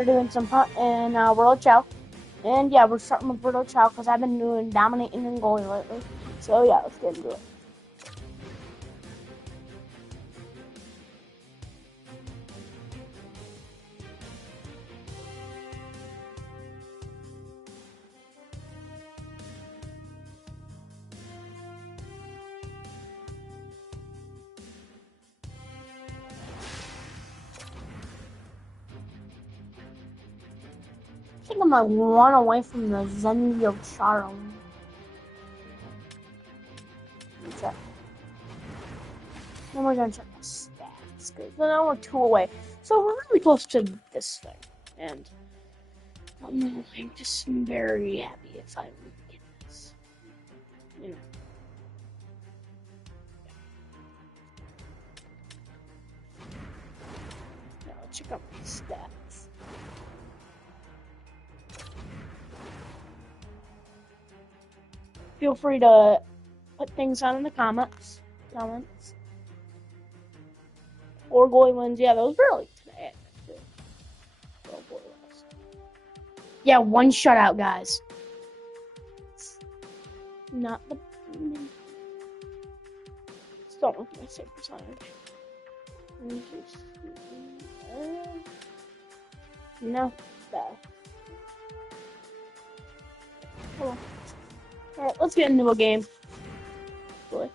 We're doing some punt in World of Chel. And yeah, we're starting with World of Chel because I've been dominating in goalie lately. So yeah, let's get into it. I think I'm like one away from the Zendio Charon. Check. Then we're gonna check my stats. Cause now we're 2 away. So we're really close to this thing. And I'm just very happy if I get this. You know. Now let's check out my stats. Feel free to put things on in the comments. Or goalie wins. Yeah, those were early today. Yeah, 1 shutout, guys. Not the. Still don't my save percentage. No, bad. Hold on. Alright, let's get into a game. Boy.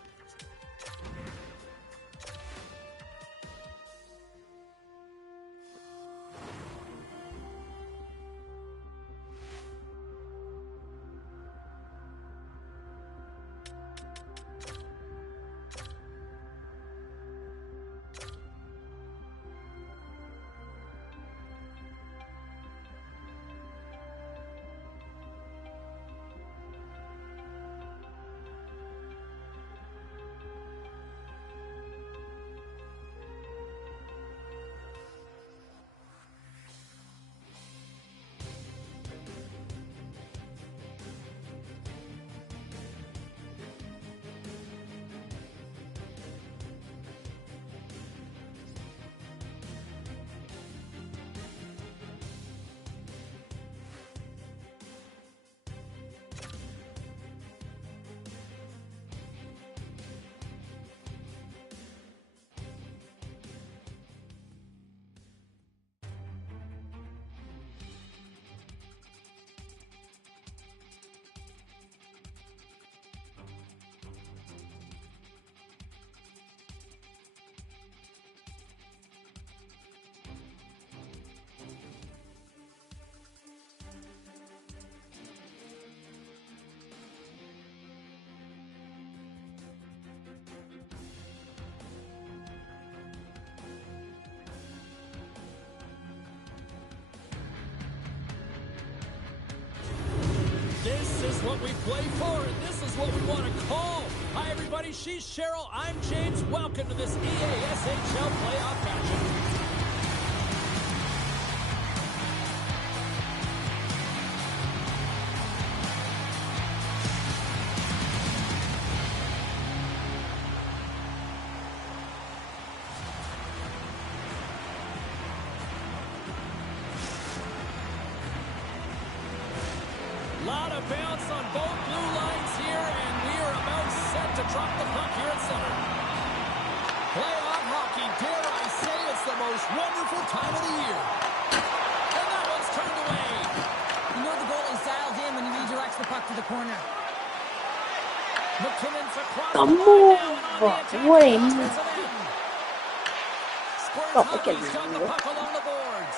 This is what we play for, and this is what we want to call. Hi, everybody. She's Cheryl. I'm James. Welcome to this EASHL playoff action. Lot of bounce on both blue lines here, and we are about set to drop the puck here at center. Playoff hockey, dare I say, it's the most wonderful time of the year. And that one's turned away. You know the goalie's dialed in when he redirects the puck to the corner. McKinnon's across the line now, and on the attack, What a offensive end. Squares hockey's got the puck along the boards.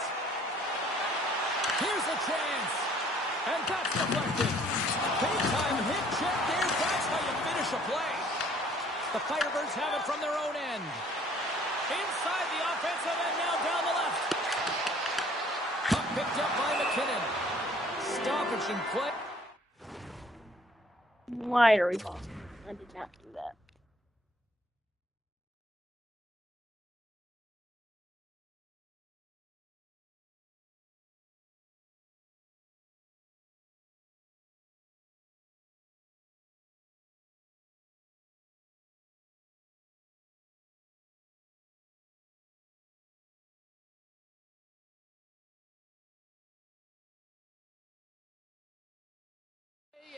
Here's a chance. And that's deflected. Big-time hit check there. That's how you finish a play. The Firebirds have it from their own end. Inside the offensive end, now down the left. Puck picked up by McKinnon. Stoppage in play. Why are we pausing? I did not do that.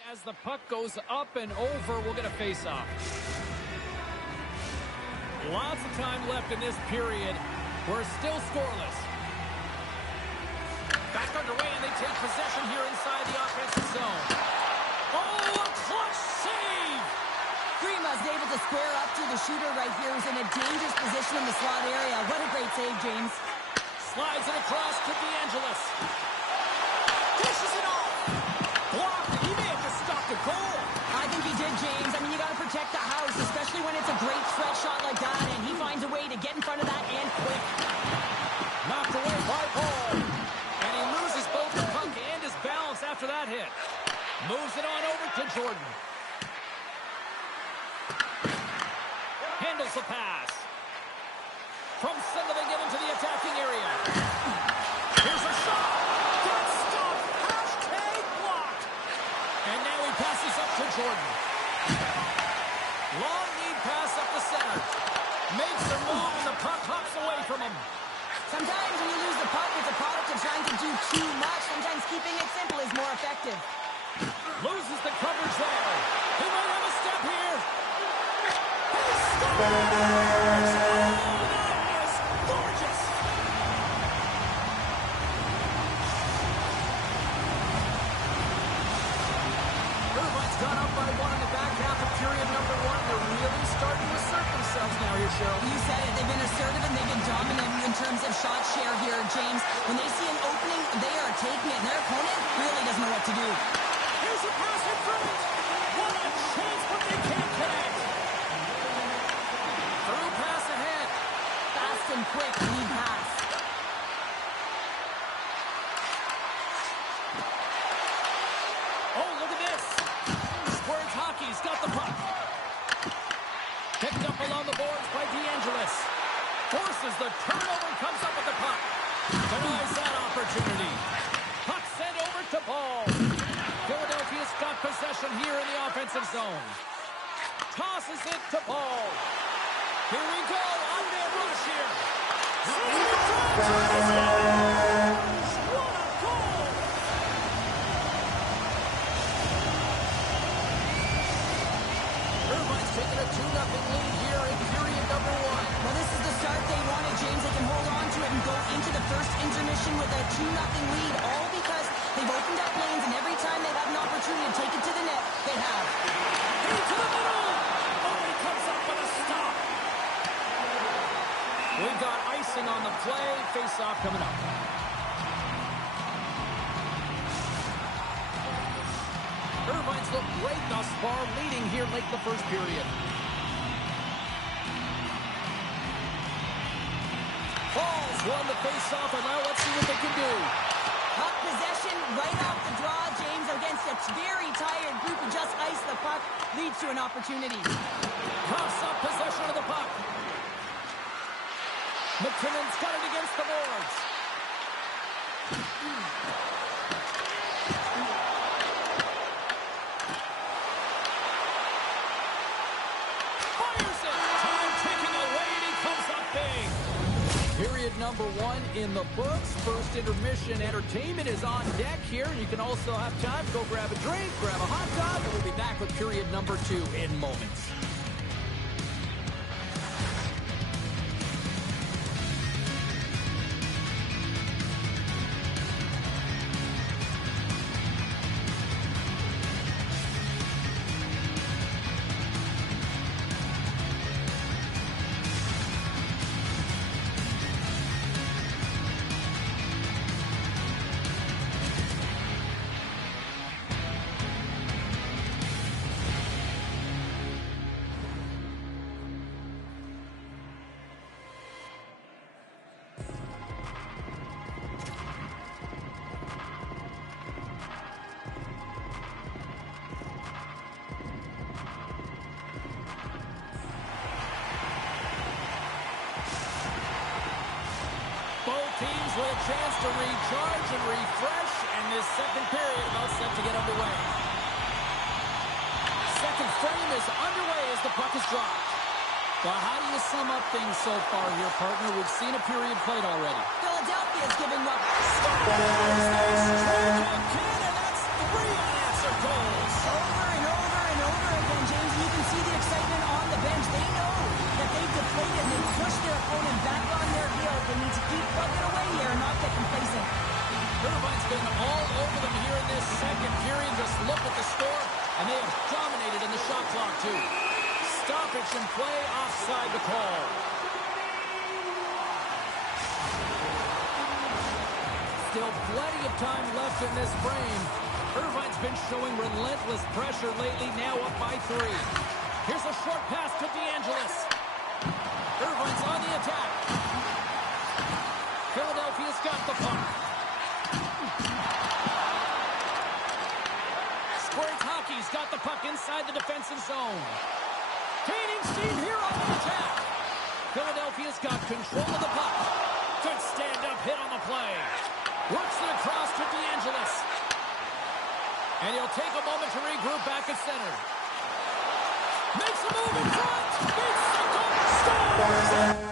As the puck goes up and over, we'll get a face-off. Lots of time left in this period. We're still scoreless. Back underway, and they take possession here inside the offensive zone. Oh, a clutch save! Prima's able to square up to the shooter right here, who's in a dangerous position in the slot area. What a great save, James. Slides it across to DeAngelis. Dishes it off. Blocked. He may have just stopped a goal. I think he did, James. I mean, you got to protect the house, especially when it's a great stretch shot like that, and he finds a way to get in front of that and quick. Knocked away by Paul. And he loses both the puck and his balance after that hit. Moves it on over to Jordan. Handles the pass. From center they get into the attacking area. Here's a shot. That's stopped. Hashtag blocked. And now he passes up to Jordan. Long lead pass up the center. Makes a move and the puck hops away from him. Sometimes when you lose the puck, it's a product of trying to do too much. Sometimes keeping it simple is more effective. Loses the coverage there. He might have a step here. He scores! Oh, that is gorgeous! Irvine's gone up by one in the back half of period number one. They're really starting to assert themselves now here, Cheryl. You said it. They've been assertive and they've been dominant in terms of shot share here, James. When they see an opening, they are taking it, and their opponent really doesn't know what to do. Here's a pass in front. What a chance, but they can't connect. Through pass ahead. Fast and quick lead pass. Oh, look at this. Squares hockey's got the puck. Picked up along the boards by DeAngelis. Forces the turnover and comes up with the puck. Denies that opportunity. Puck sent over to Paul. Philadelphia's got possession here in the offensive zone. Tosses it to Paul. Here we go. On-man rush here. What a goal! Irvine's taking a 2-0 lead here in period number one. Well, this is the start they wanted, James. They can hold on to it and go into the first intermission with a 2-0 lead, all because they've opened up lanes, and every time they've had an opportunity to take it to the net, they have. Into the middle! Oh, he comes up with a stop. We've got icing on the play. Face-off coming up. Irvine's looked great thus far, leading here late in the first period. Falls won the face-off, and now let's see what they can do. Puck possession right off the draw, James, against a very tired group who just iced the puck, leads to an opportunity. Coughs up possession of the puck. McKinnon's got it against the boards. Fires it. Time ticking away, and he comes up big. Period number one in the books. First intermission entertainment is on deck here. You can also have time to go grab a drink, grab a hot dog, and we'll be back with period number two in moments. Teams with a chance to recharge and refresh, and this second period about set to get underway. Second frame is underway as the puck is dropped. Well, how do you sum up things so far here, partner? We've seen a period played already. Philadelphia's giving up. Scores! They strike again, and that's 3 unanswered goals. Oh, been all over them here in this second period. Just look at the score, and they have dominated in the shot clock, too. Stoppage in play, offside the call. Still plenty of time left in this frame. Irvine's been showing relentless pressure lately, now up by 3. Here's a short pass to DeAngelis. Irvine's on the attack. Philadelphia's got the puck. Squares hockey's got the puck inside the defensive zone. Gaining steam here on the attack. Philadelphia's got control of the puck. Good stand-up hit on the play. Works it across to DeAngelis. And he'll take a moment to regroup back at center. Makes a move in front. Beats the goal. Scores!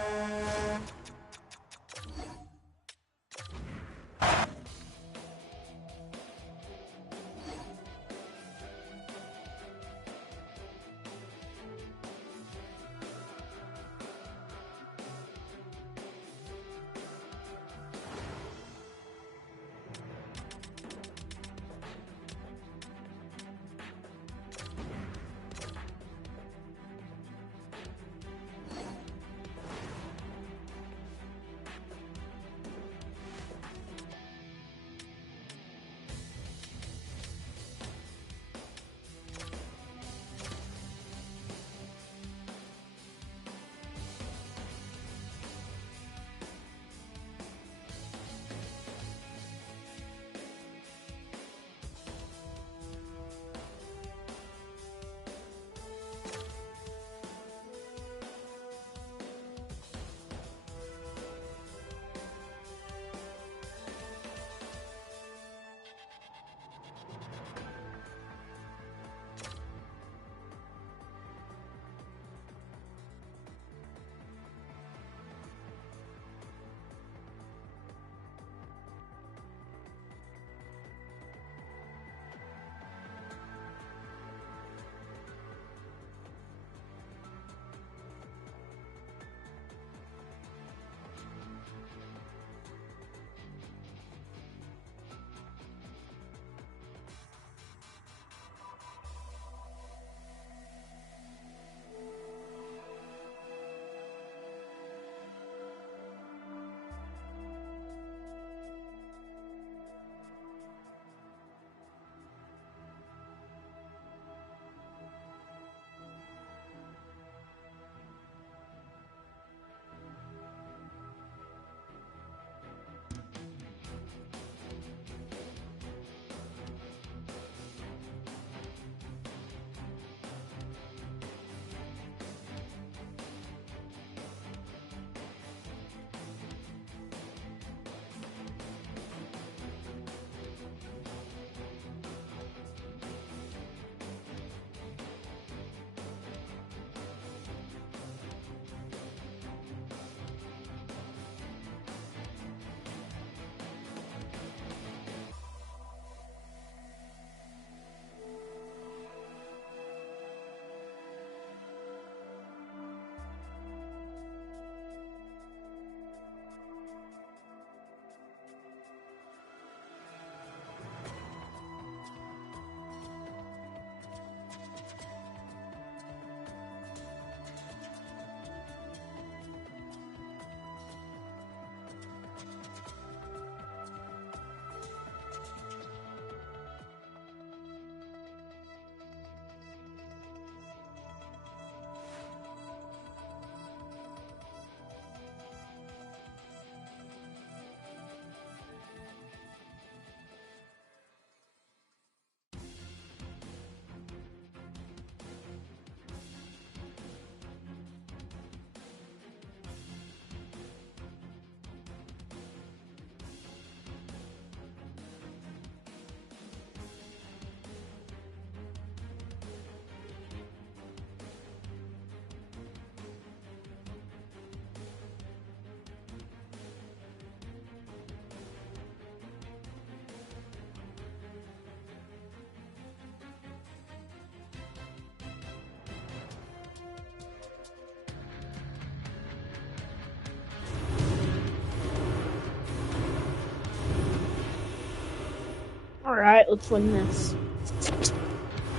Alright, let's win this. The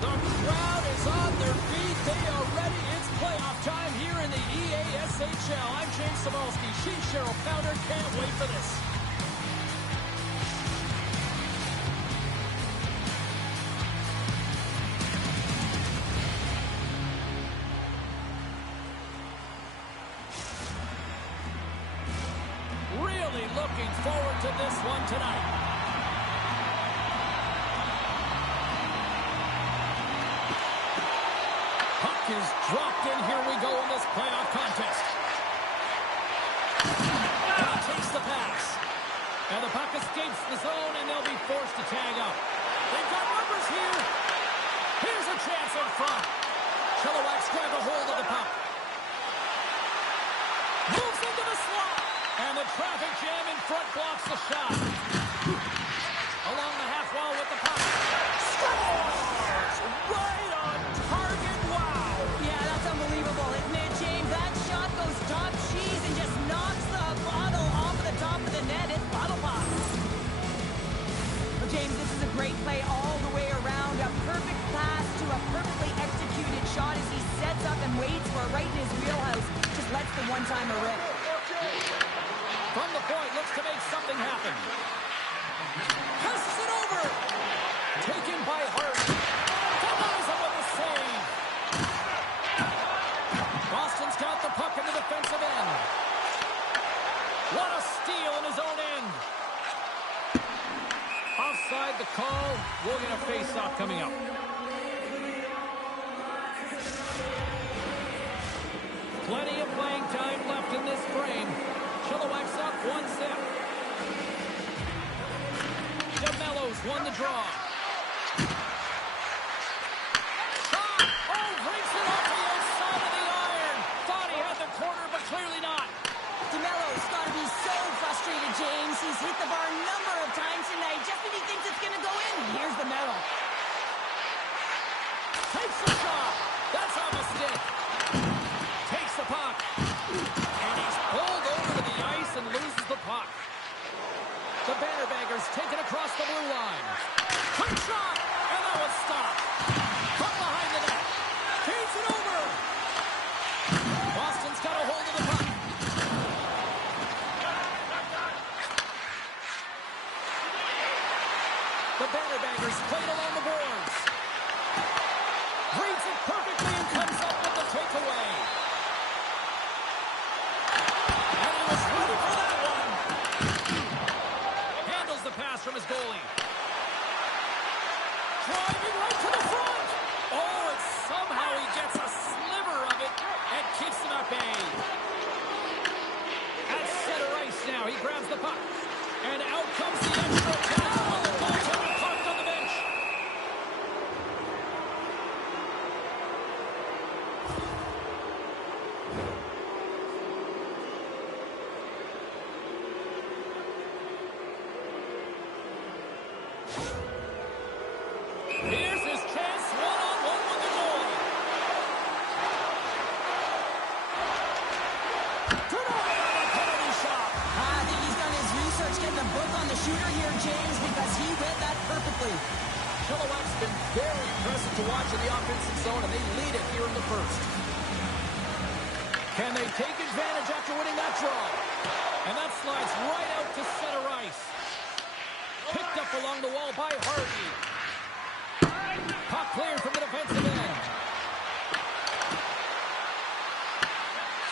crowd is on their feet. They are ready. It's playoff time here in the EASHL. I'm James Sabalski. She's Cheryl Powder. Can't wait for this. Really looking forward to this one tonight. Puck is dropped in. Here we go in this playoff contest. And he takes the pass. And the puck escapes the zone, and they'll be forced to tag up. They've got numbers here. Here's a chance in front. Chilliwack's grab a hold of the puck. Moves into the slot. And the traffic jam in front blocks the shot. Along the half wall with the puck. Scores! Right on target. Wow. Yeah, that's unbelievable, isn't it, James? That shot goes top cheese and just knocks the bottle off the top of the net. It's bottle pop. Well, James, this is a great play all the way around. A perfect pass to a perfectly executed shot as he sets up and waits for it right in his wheelhouse. Just lets the one-timer rip. From the point, looks to make something happen. Passes it over. Taken by Hart. Denies him with the save. Boston's got the puck in the defensive end. What a steal in his own end. Offside the call. We'll get a face-off coming up. Plenty of playing time left in this frame. Chilliwack's up 1-0. DeMello's won the draw. Shot! Oh, breaks it off the outside of the iron. Thought he had the corner, but clearly not. DeMello's got to be so frustrated, James. He's hit the bar a number of times tonight just when he thinks it's going to go in. Here's the medal. Takes the shot. That's on the stick. Takes the puck. And he's pulled over to the ice and loses the puck. The Bannerbaggers take it across the blue line. Quick shot. And that was stopped. From behind the net. Feeds it over. Boston's got a hold of the puck. The Bannerbaggers played along the boards. Reads it perfectly and comes up with the takeaway. And he was ready for that one. Handles the pass from his goalie. Driving right to the front. Oh, and somehow he gets a sliver of it and keeps him at bay. At center ice now, he grabs the puck. And out comes the extra tackle. The goaltender parked on the bench. Here's his chance, one-on-one with the goalie. Turnover on the penalty shot. I think he's done his research getting a book on the shooter here, James, because he read that perfectly. Chilliwack's been very impressive to watch in the offensive zone, and they lead it here in the first. Can they take advantage after winning that draw? And that slides right out to center ice. Picked up along the wall by Harvey. Puck cleared from the defensive end.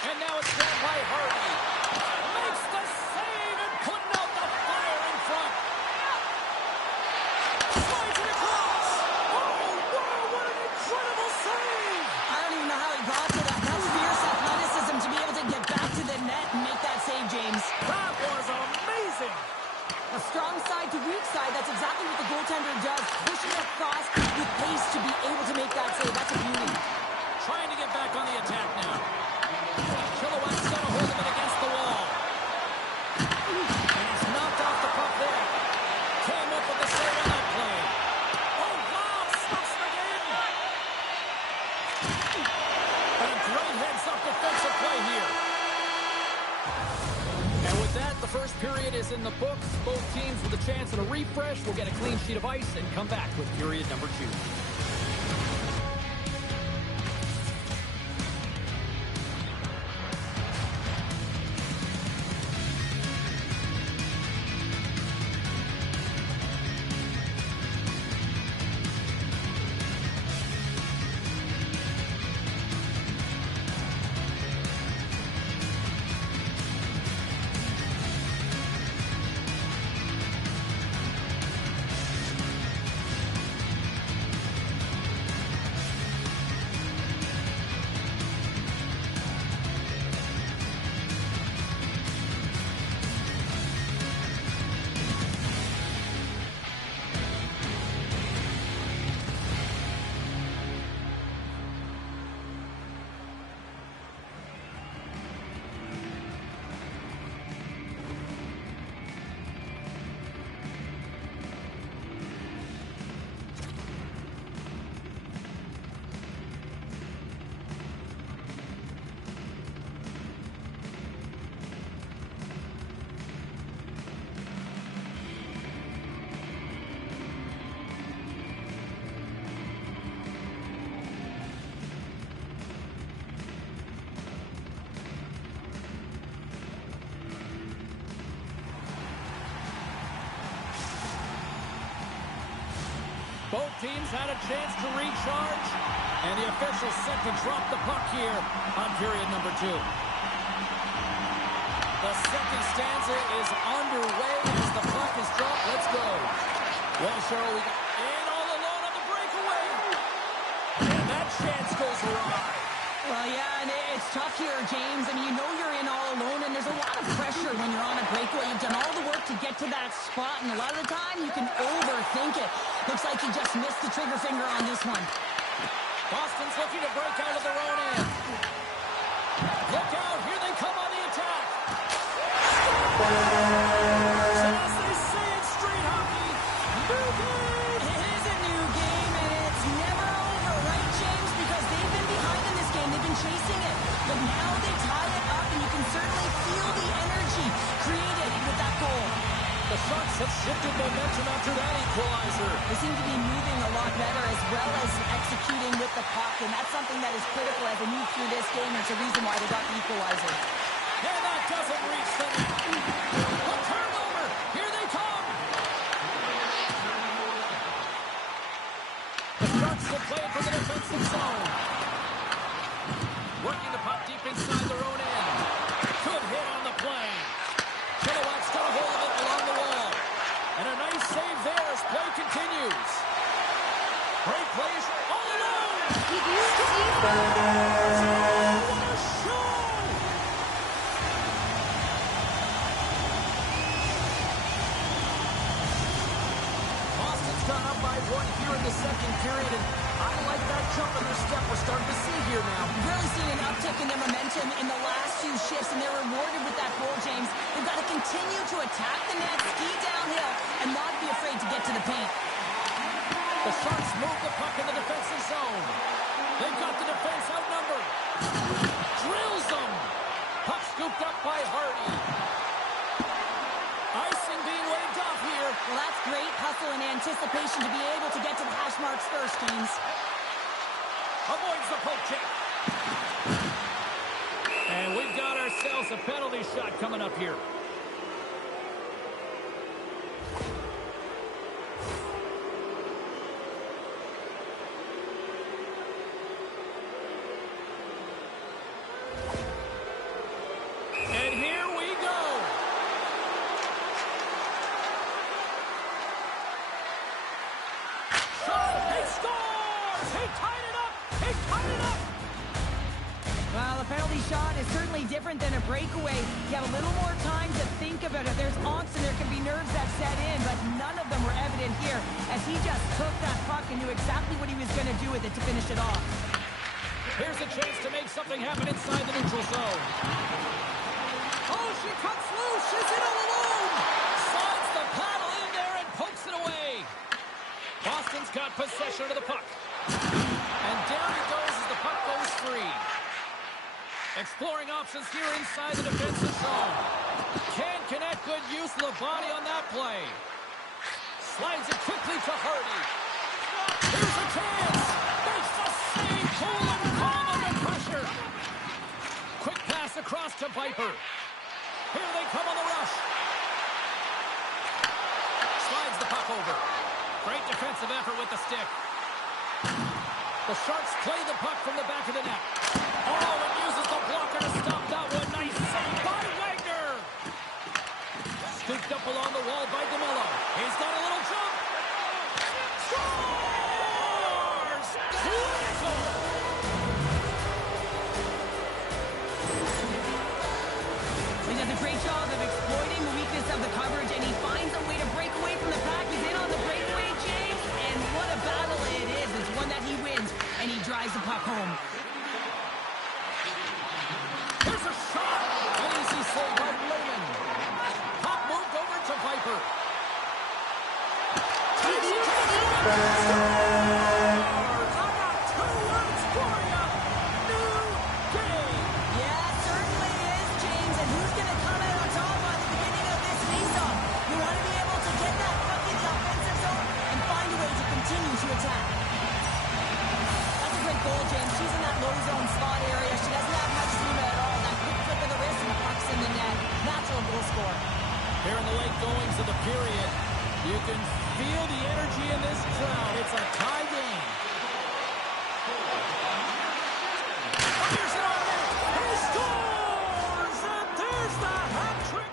And now it's grabbed by Harvey. Makes the save and putting out the fire in front. Slides it across. Oh, wow, what an incredible save. I don't even know how he got to that. That's fierce athleticism to be able to get back to the net and make that save, James. That was amazing. A strong side to weak side, that's exactly what the goaltender does. Pushing across with pace to be able to make that is in the books. Both teams with a chance at a refresh will get a clean sheet of ice and come back with period number 2. Both teams had a chance to recharge, and the officials set to drop the puck here on period number 2. The second stanza is underway as the puck is dropped. Let's go. Well, Cheryl, we got in all alone on the breakaway. And that chance goes awry. Well, yeah, and it's tough here, James. I mean, you know you're in all alone, and there's a lot of pressure when you're on a breakaway. You've done all the work to get to that spot, and a lot of the time you can overthink it. Looks like you just missed the trigger finger on this one. Boston's looking to break out of their own end. Look out, here they come on the attack. As they say in street hockey, new game. It is a new game, and it's never over, right, James? Because they've been behind in this game. They've been chasing it. But now they tie it up, and you can certainly feel the energy created with that goal. The Sharks have shifted momentum after that equalizer. They seem to be moving a lot better as well as executing with the puck, and that's something that is critical as they move through this game. It's a reason why they got the equalizer. And that doesn't reach the net. A turnover. Here they come. The Sharks will play it from the defensive zone. Working the puck deep inside their own end. Good hit on the play. Chilliwack's got a hold of it along the wall. And a nice save there as play continues. Great play all alone. What a show! Boston's gone up by 1 here in the second period, and I like that jump in their step we're starting to see here now. We've really seen an uptick in their momentum in the last few shifts, and they're rewarded with that goal, James. They've got to continue to attack the net, ski downhill, and not be afraid to get to the paint. The Sharks move the puck in the defensive zone. They've got the defense outnumbered. Drills them. Puck scooped up by Hardy. Icing being waved off here. Well, that's great hustle and anticipation to be able to get to the hash marks first, James. Avoids the poke check. And we've got ourselves a penalty shot coming up here. And here we go. He scores! He tied it up! He tied it up! Well, a penalty shot is certainly different than a breakaway. You have a little more time to think about it. There's angst and there can be nerves that set in, but none of them were evident here as he just took that puck and knew exactly what he was going to do with it to finish it off. Here's a chance to make something happen inside the neutral zone. Oh, she cuts loose. She's in all alone. Slides the paddle in there and pokes it away. Boston's got possession of the puck. And down it goes as the puck goes free. Exploring options here inside the defensive zone. Can't connect Good use of the body on that play. Slides it quickly to Hardy. Here's a chance. Makes the save. Cool and calm under pressure. Quick pass across to Viper. Here they come on the rush. Slides the puck over. Great defensive effort with the stick. The Sharks play the puck from the back of the net. Oh, and uses the blocker to stop that one. Nice save by Wagner. Scooped up along the wall by DeMello. He's got a little jump. Scores! Critical! He does a great job of exploiting the weakness of the coverage, and he finds a way to break away from the pack. He's in on the breakaway, James, and what a battle it is. It's one that he wins, and he drives the puck home. Here's a shot. An easy save by Lehman. Puck moved over to Viper. Takes it to the scores! I got 2 words for you. New game. Yeah, it certainly is, James, and who's going to come out on top at the beginning of this faceoff? You want to be able to get that puck in the offensive zone and find a way to continue to attack. That's a great goal, James. She's in that low zone slot area. She doesn't have much room at all. That quick flick of the wrist and the puck's in the net. Natural goal score. Here in the late goings of the period, you can feel the energy in this crowd. It's a tie game. Here's it on net. He scores! And there's the hat trick.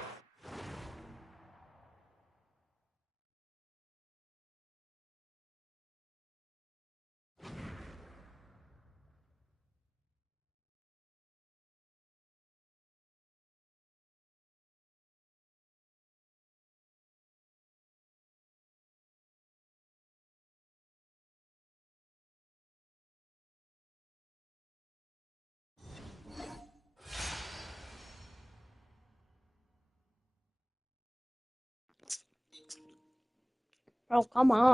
Bro, come on.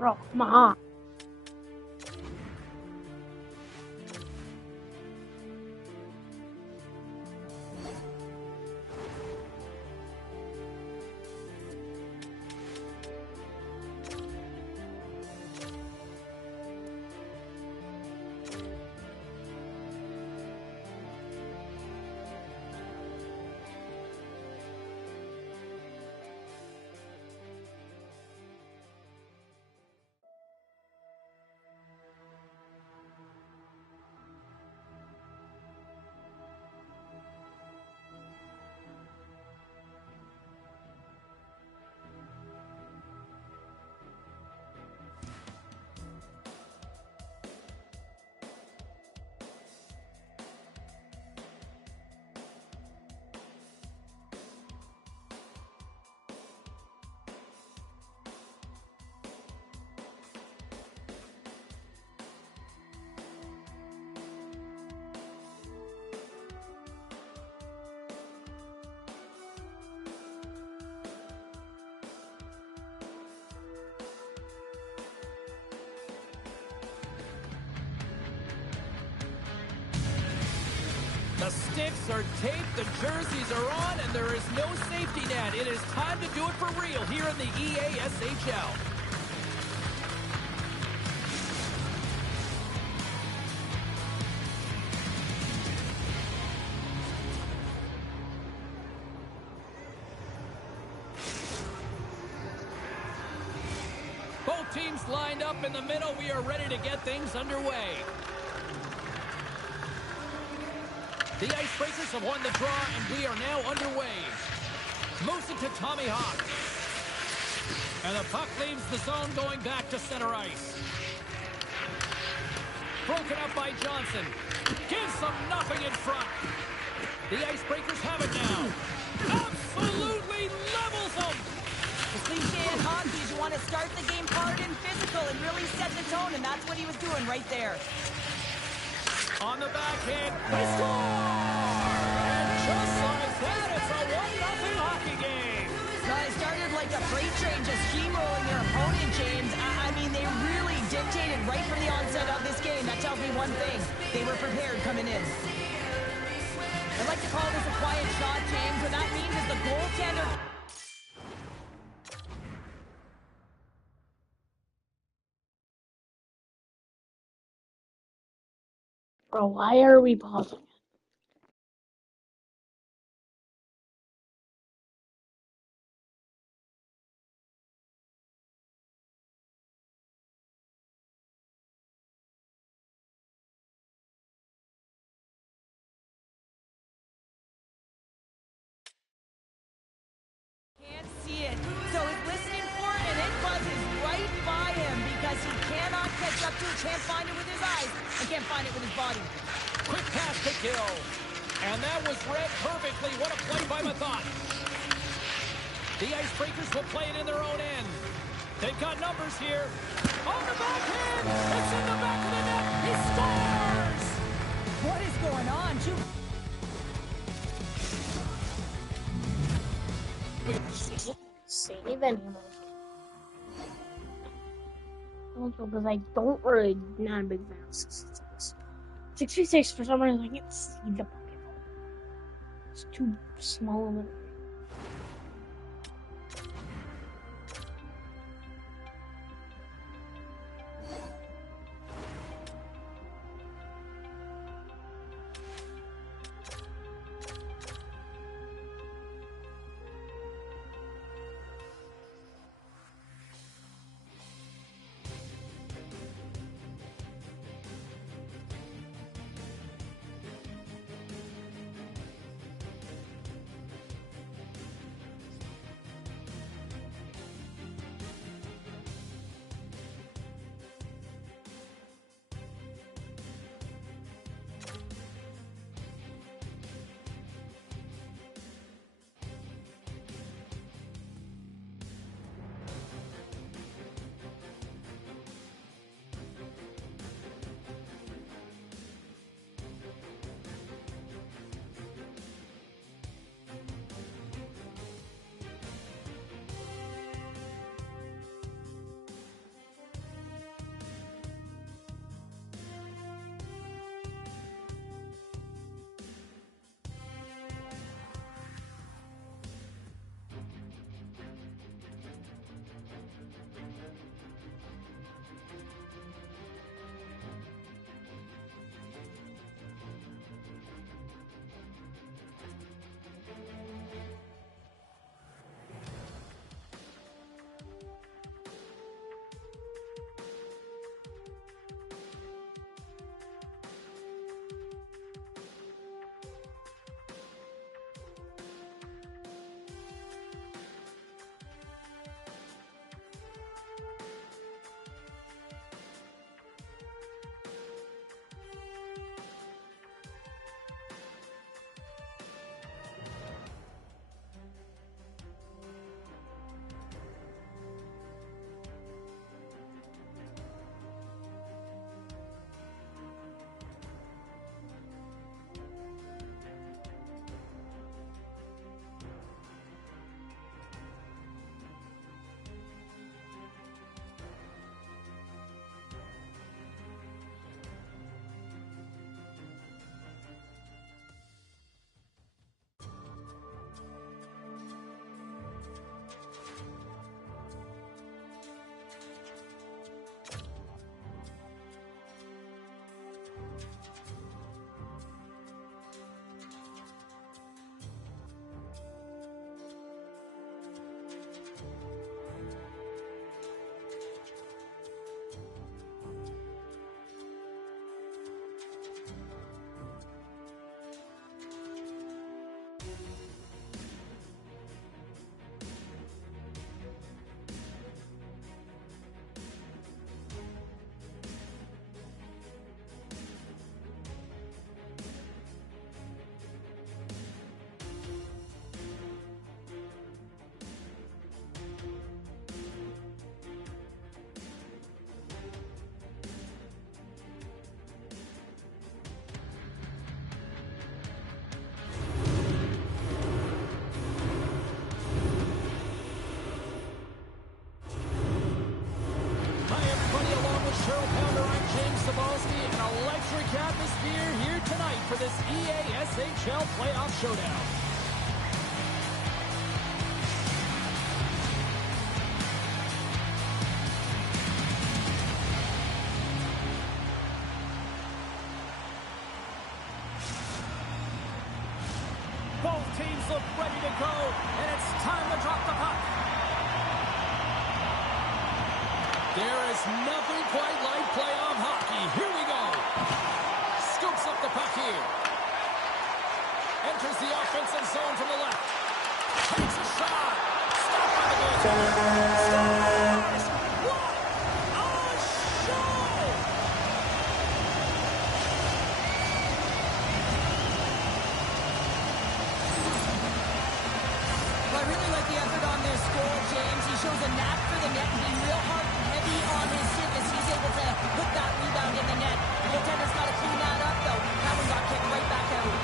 Bro, come on. The sticks are taped, the jerseys are on, and there is no safety net. It is time to do it for real here in the EASHL. Both teams lined up in the middle. We are ready to get things underway. The Icebreakers have won the draw, and we are now underway. Moves it to Tommy Hawk. And the puck leaves the zone going back to center ice. Broken up by Johnson. Gives them nothing in front. The Icebreakers have it now. Absolutely levels them. The cliche in hockey is you want to start the game hard and physical and really set the tone, and that's what he was doing right there. On the backhand, they score! And just like that, it's a 1-0 hockey game. Now, it started like a freight train just steamrolling their opponent, James. I mean, they really dictated right from the onset of this game. That tells me one thing. They were prepared coming in. I'd like to call this a quiet shot, James. What that means is the goaltender... Bro, why are we pausing? Can't see it. So he's listening for it, and it buzzes right by him because he cannot catch up to it, can't find it with his eyes, and can't find it with his body. Quick pass to Kill. And that was read perfectly. What a play by Mathot. The Icebreakers will play it in their own end. They've got numbers here. On the backhand. It's in the back of the net. He scores! What is going on? Save anymore. Also, because I don't really, not a big fan of 66. 66 for some reason I can't see the bucket. It's too small of a... atmosphere here tonight for this EASHL playoff showdown. Both teams look ready to go, and it's time to drop the puck. There is nothing quite like playoff hockey. Here we go. Scoops up the puck here. Enters the offensive zone from the left. Takes a shot. Stopped by the goaltender. Scores! What a show! Well, I really like the effort on this goal, James. He shows a knack for the net and being real hard and heavy on his stick as he's able to put that rebound in the net. The goaltender's got to clean that up, though. That one got kicked right back out.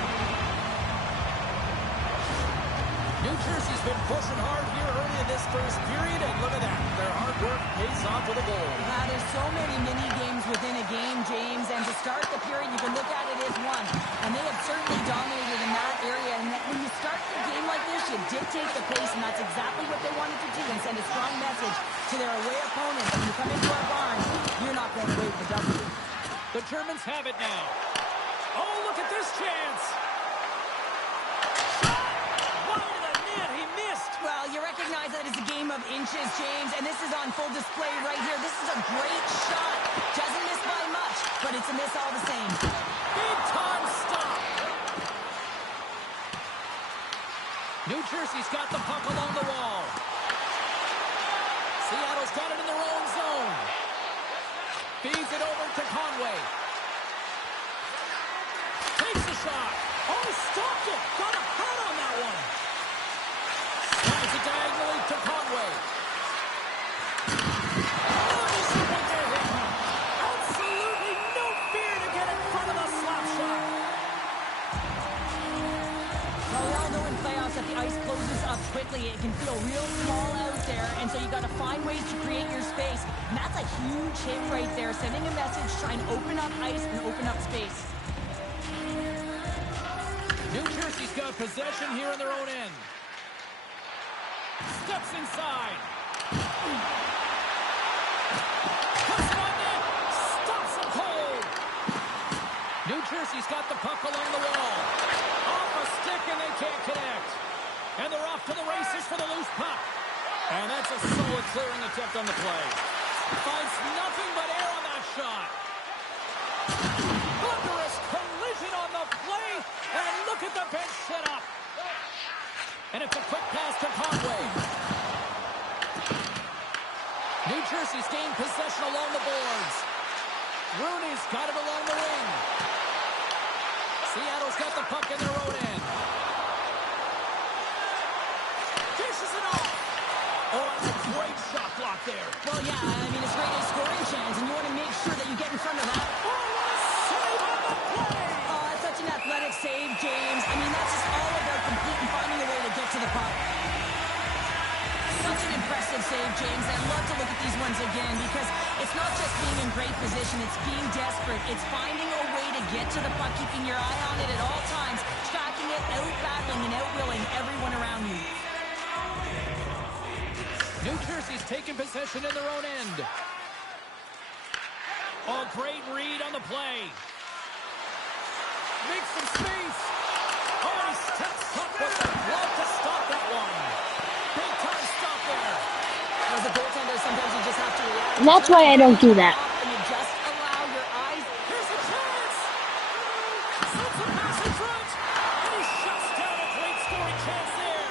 New Jersey's been pushing hard here early in this first period, and look at that. Their hard work pays off with a goal. Wow, there's so many mini-games within a game, James, and to start the period, you can look at it as one. And they have certainly dominated in that area, and when you start the game like this, you dictate the pace, and that's exactly what they wanted to do and send a strong message to their away opponents. When you come into our barn, you're not going away with the W. The Germans have it now. Oh, look at this chance. Well, you recognize that it's a game of inches, James, and this is on full display right here. This is a great shot. Doesn't miss by much, but it's a miss all the same. Big time stop. New Jersey's got the puck along the wall. Seattle's got it in their own zone. Feeds it over to Conway. Takes the shot. Oh, stopped it. Got a hat on that one. Slides it diagonally to Conway. Oh, he's right there hitting him. Absolutely no fear to get in front of the slap shot. Well, we all know in playoffs that the ice closes up quickly. It can feel real small out there, and so you got to find ways to create your space. And that's a huge hit right there, sending a message, trying to open up ice and open up space. New Jersey's got possession here in their own end. Steps inside. Puts it on net. Stops him cold. New Jersey's got the puck along the wall. Off a stick and they can't connect. And they're off to the races for the loose puck. And that's a solid clearing attempt on the play. Finds nothing but air on that shot. Thunderous collision on the play. And look at the bench set up. And it's a quick pass to Conway. New Jersey's gained possession along the boards. Rooney's got it along the wing. Seattle's got the puck in their own end. Dishes it off. Oh, that's a great shot block there. Well, yeah, I mean, it's a great scoring chance, and you want to make sure that you get in front of that. Oh, what a save on the play. Oh, that's such an athletic save, James. I mean, that's just all about completing, finding a way to get to the puck. Such an impressive save, James. I love to look at these ones again because it's not just being in great position, it's being desperate. It's finding a way to get to the puck, keeping your eye on it at all times, tracking it, out-battling and out-willing everyone around you. New Jersey's taking possession in their own end. Oh, great read on the play. Makes some space. Oh, he steps up with the glove to stop that one. Big time stop there. As a goaltender, sometimes you just have to react. And that's why I don't do that. And you just allow your eyes. Here's a chance. Slips a pass in front. And he shuts down a great scoring chance there.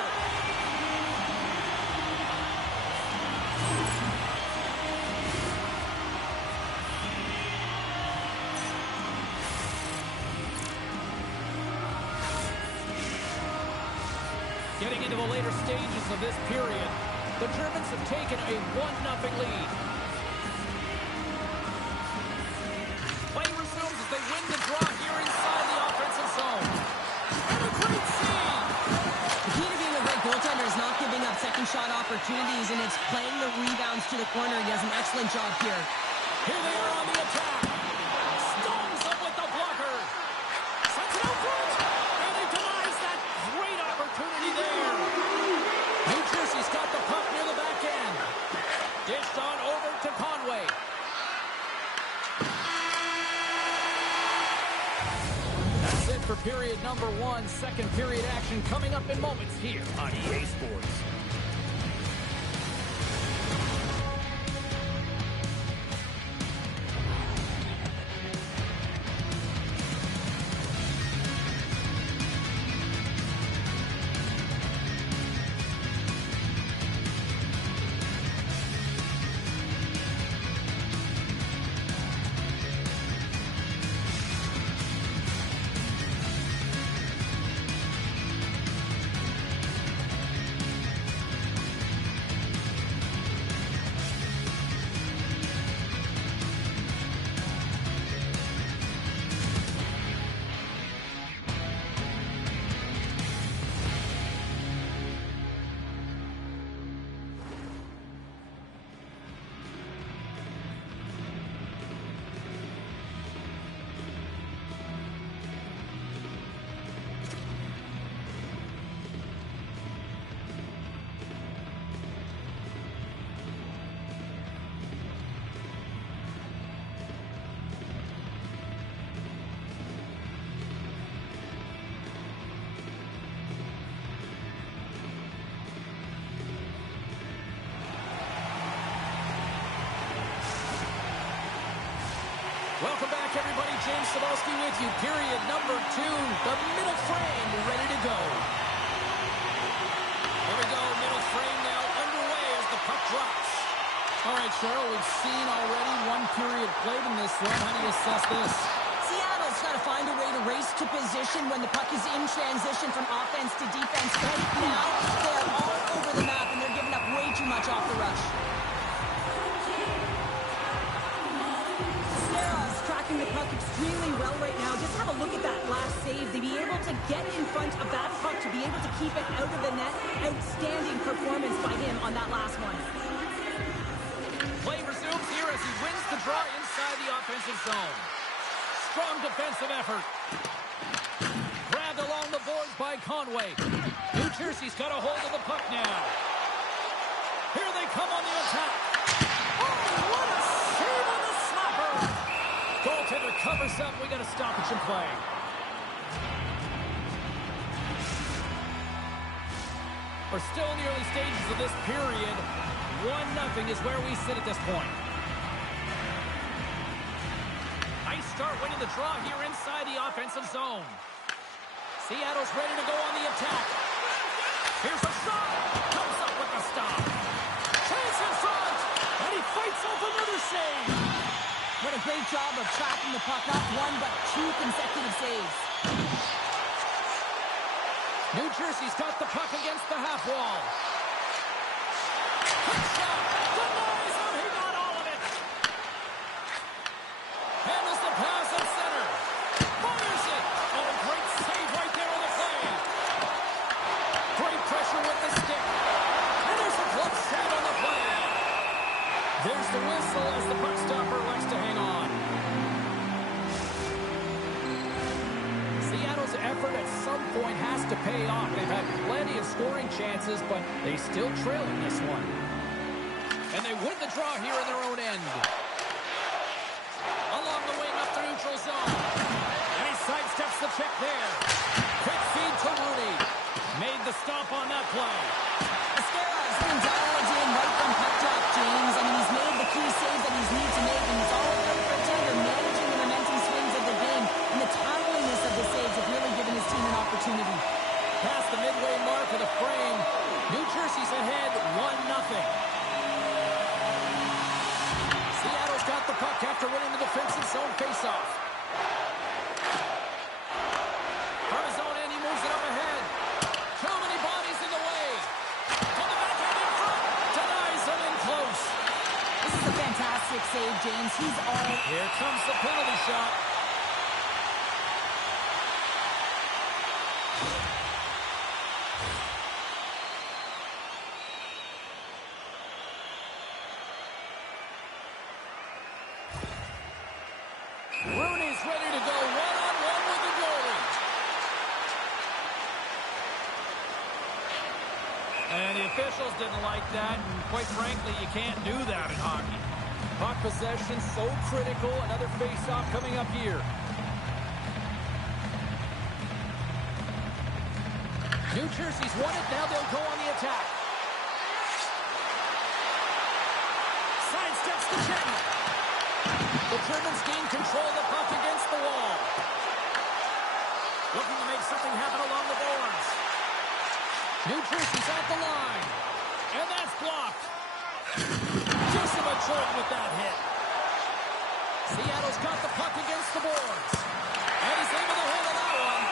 Getting into the later stages of this period, the Germans have taken a 1-0 lead. Play resumes as they win the draw here inside the offensive zone. And a great save! The key to being a great goaltender is not giving up second shot opportunities, and it's playing the rebounds to the corner. He does an excellent job here. Here they are on the attack. Stones up with the block for period number 1. Second period action coming up in moments here on EA Sports. Welcome back, everybody. James Cebulski with you. Period number 2. The middle frame ready to go. Here we go. Middle frame now underway as the puck drops. All right, Cheryl, we've seen already one period played in this one. How do you assess this? Seattle's got to find a way to race to position when the puck is in transition from offense to defense. Right now, they're all over the map, and they're giving up way too much off the rush. The puck extremely well right now. Just have a look at that last save. To be able to get in front of that puck, to be able to keep it out of the net. Outstanding performance by him on that last one. Play resumes here as he wins the draw inside the offensive zone. Strong defensive effort. Grabbed along the boards by Conway. New Jersey's got a hold of the puck now. Here they come on the attack. Oh, what a save on the slapper! Goaltender covers up. We got a stoppage in play. We're still in the early stages of this period. 1-0 is where we sit at this point. Nice start winning the draw here inside the offensive zone. Seattle's ready to go on the attack. Here's a shot. Comes up with a stop. Chance in front. And he fights off another save. What a great job of tracking the puck. Not one, but 2 consecutive saves. New Jersey's got the puck against the half wall. Quick shot. Denies him. He got all of it. Handles the pass at center. Fires it. Oh, great save right there on the play. Great pressure with the stick. And there's a glove save on the play. There's the whistle as the puck stopper likes to hang on. Seattle's effort at some point has to pay off. They've had plenty of scoring chances, but they still trail in this one. And they win the draw here in their own end. Along the wing up the neutral zone. And he sidesteps the check there. Quick feed to Rudy. Made the stop on that play. Escara's been dialed in right from puck drop, James. I mean, he's made the key saves that he's need to make, and it's all about the goaltender managing the momentum swings of the game, and the timeliness of the saves have really given his team an opportunity. Past the midway mark of the frame, New Jersey's ahead 1-0. Seattle's got the puck after winning the defensive zone faceoff. From his own end, he moves it up ahead. Too many bodies in the way. On the backhand in front. Denies him in close. This is a fantastic save, James. He's all... Here comes the penalty shot. Rooney's ready to go one-on-one with the goalie. And the officials didn't like that, and quite frankly, you can't do that in hockey. Puck possession so critical. Another face-off coming up here. New Jersey's won it. Now they'll go on the attack. Sidesteps the check. The Germans gain control of the puck against the wall. Looking to make something happen along the boards. New Jersey's at the line. And that's blocked. Gives him a jolt with that hit. Seattle's got the puck against the boards. And he's able to handle that one.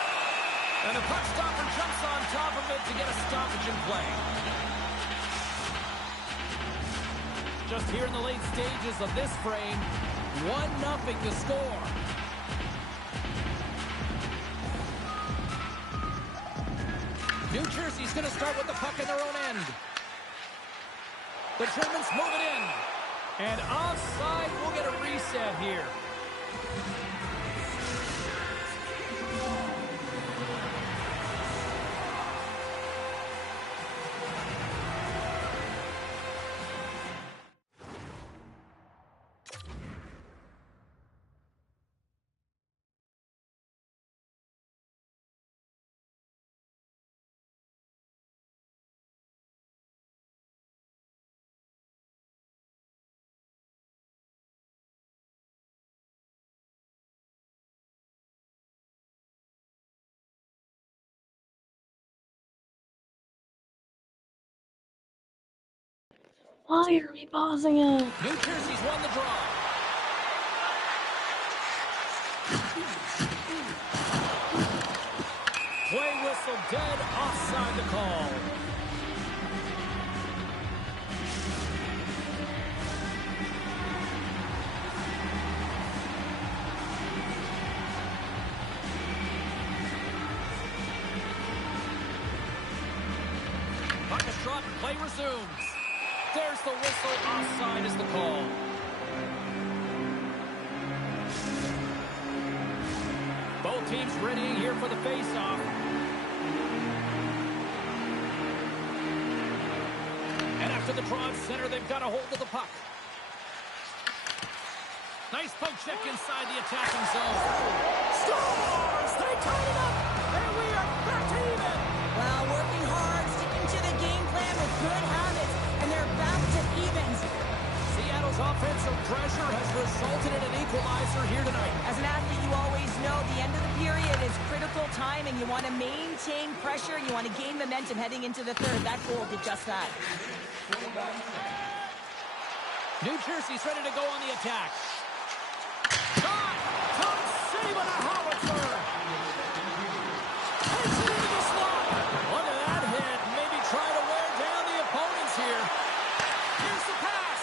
And the puck stopper jumps on top of it to get a stoppage in play. Just here in the late stages of this frame, 1-0 to score. New Jersey's going to start with the puck in their own end. The Germans move it in. And offside, we'll get a reset here. Why are we pausing it? New Jersey's won the draw. Play whistle dead, offside the call. Puck is dropped, play resumes. There's the whistle, offside is the call. Both teams readying here for the face-off. And after the draw at center, they've got a hold of the puck. Nice poke check inside the attacking zone. Scores! They tie it up! And we are back to even! Well, working hard, sticking to the game plan with good habits, and they're back to evens. Seattle's offensive pressure has resulted in an equalizer here tonight. As an athlete, you always know the end of the period is critical time, and you want to maintain pressure, and you want to gain momentum heading into the third. That goal did just that. New Jersey's ready to go on the attack. Shot! Come save on a howitzer! Takes it into the slot! Look at that hit. Maybe try to wear down the opponents here. Here's the pass!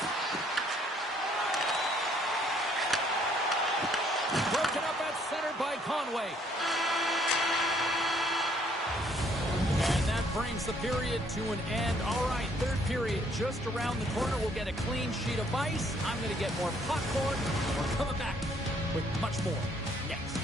Broken up at center by Conway. And that brings the period to an end. All right, third period just around the corner. We'll get a clean sheet of ice. I'm going to get more popcorn. We're coming back with much more next.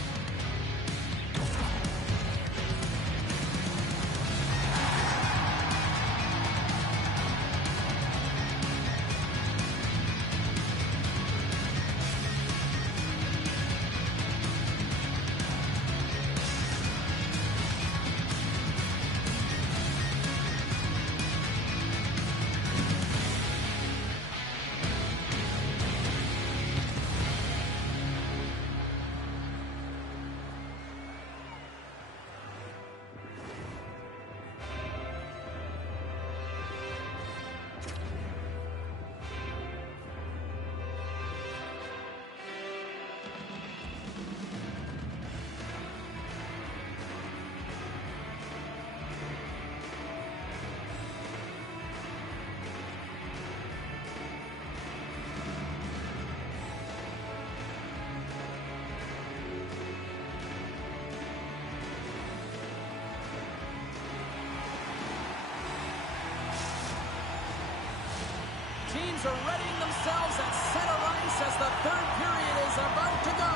Teams are readying themselves at center ice as the third period is about to go.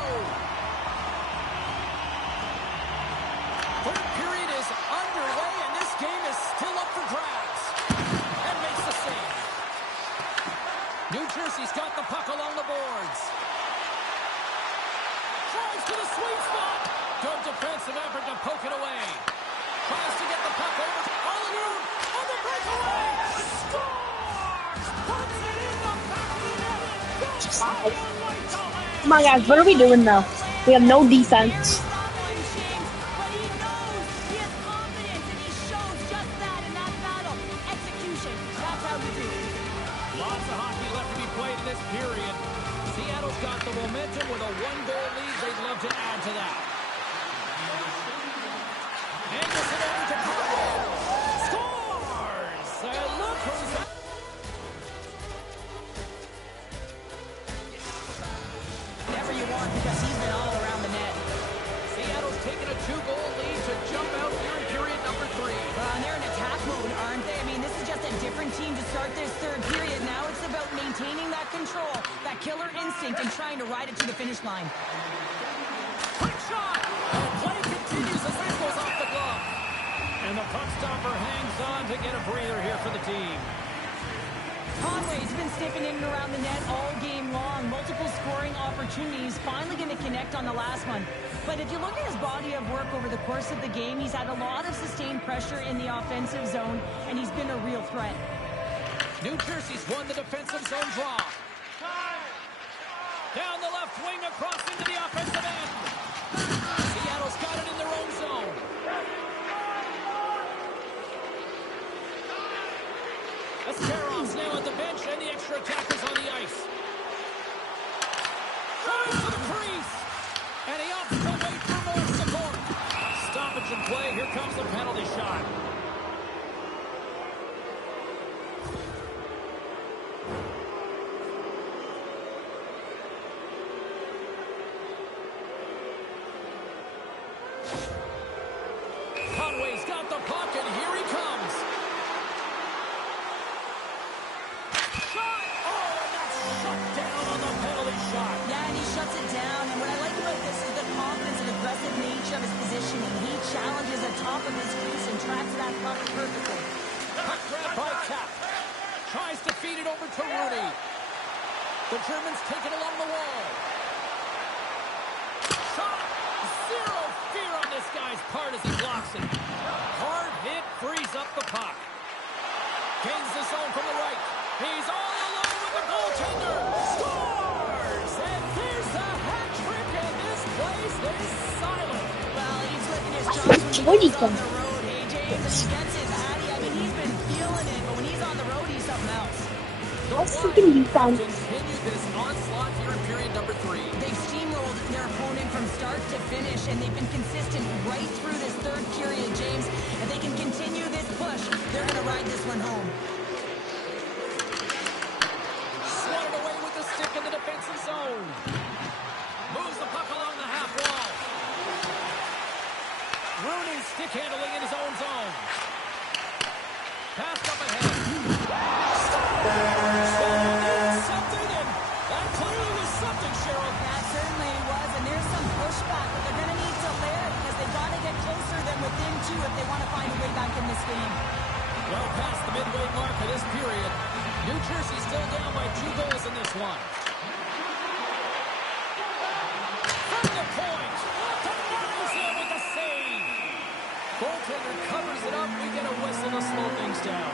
Third period is underway, and this game is still up for grabs. And makes the save. New Jersey's got the puck along the boards. Tries to the sweet spot. Good defensive effort to poke it away. Tries to get the puck over breakaway. Scores! Puts it in the back of the net. Goes Come all the way to land. on, guys, what are we doing now? We have no defense. But he knows he has confidence, and he shows just that in that battle. Execution. That's how you do it. Lots of hockey left to be played in this period. Seattle's got the momentum with a one-goal lead. They'd love to add to that. Anderson over to Conway. Scores! And look who's out. Whatever you want, because he's been all around the net. Seattle's taken a 2-goal lead to jump out here in period number 3. And they're in attack mode, aren't they? I mean, this is just a different team to start this third period. Now it's about maintaining that control, that killer instinct, and trying to ride it to the finish line. Quick shot! And play continues as that goes off the glove. And the puck stopper hangs on to get a breather here for the team. Conway's been sniffing in and around the net all game long. Multiple scoring opportunities. Finally going to connect on the last one. But if you look at his body of work over the course of the game, he's had a lot of sustained pressure in the offensive zone, and he's been a real threat. New Jersey's won the defensive zone draw. Down the left wing, across into the offensive end. Seattle's got it in their own zone. Ascarov's now at the bench, and the extra attackers on the ice. Tries to the crease, and he opts to wait for more support. Stoppage in play. Here comes the penalty shot. Conway's got the puck, and here he comes. Shot! Oh, and that's shut down on the penalty shot. Yeah, and he shuts it down. And what I like about this is the confidence and aggressive nature of his positioning. He challenges the top of his crease and tracks that puck perfectly. Puck grabbed by Cap. Tries to feed it over to Rooney. The Germans take it along the wall. Shot! Zero fear on this guy's part as he blocks it. Hard hit frees up the puck. Gains the zone from the right. He's all alone with the goaltender. Scores! And there's the hat trick, and this place is silent. Well, he's looking his I chops when enjoy he these goes on ones. the road. Hey, James, and he gets his Hattie. I mean, he's been feeling it, but when he's on the road, he's something else. Let's freaking defense. Continue this onslaught here in period number 3. They've steamrolled their opponent from start to finish, and they've been consistent right through this third period, James. If they can continue this push, they're going to ride this one home. Swatted away with the stick in the defensive zone. Moves the puck along the half wall. Rooney stick handling in his own zone. Passed up ahead. Something, and that clearly was something, Cheryl. That certainly was, and there's some pushback, but they're going to need to layer it because they've got to get closer than within 2 if they want to find a way back in this game. Well past the midway mark of this period. New Jersey still down by 2 goals in this one. From the point. Denies him with the save. Goaltender covers it up. We get a whistle to slow things down.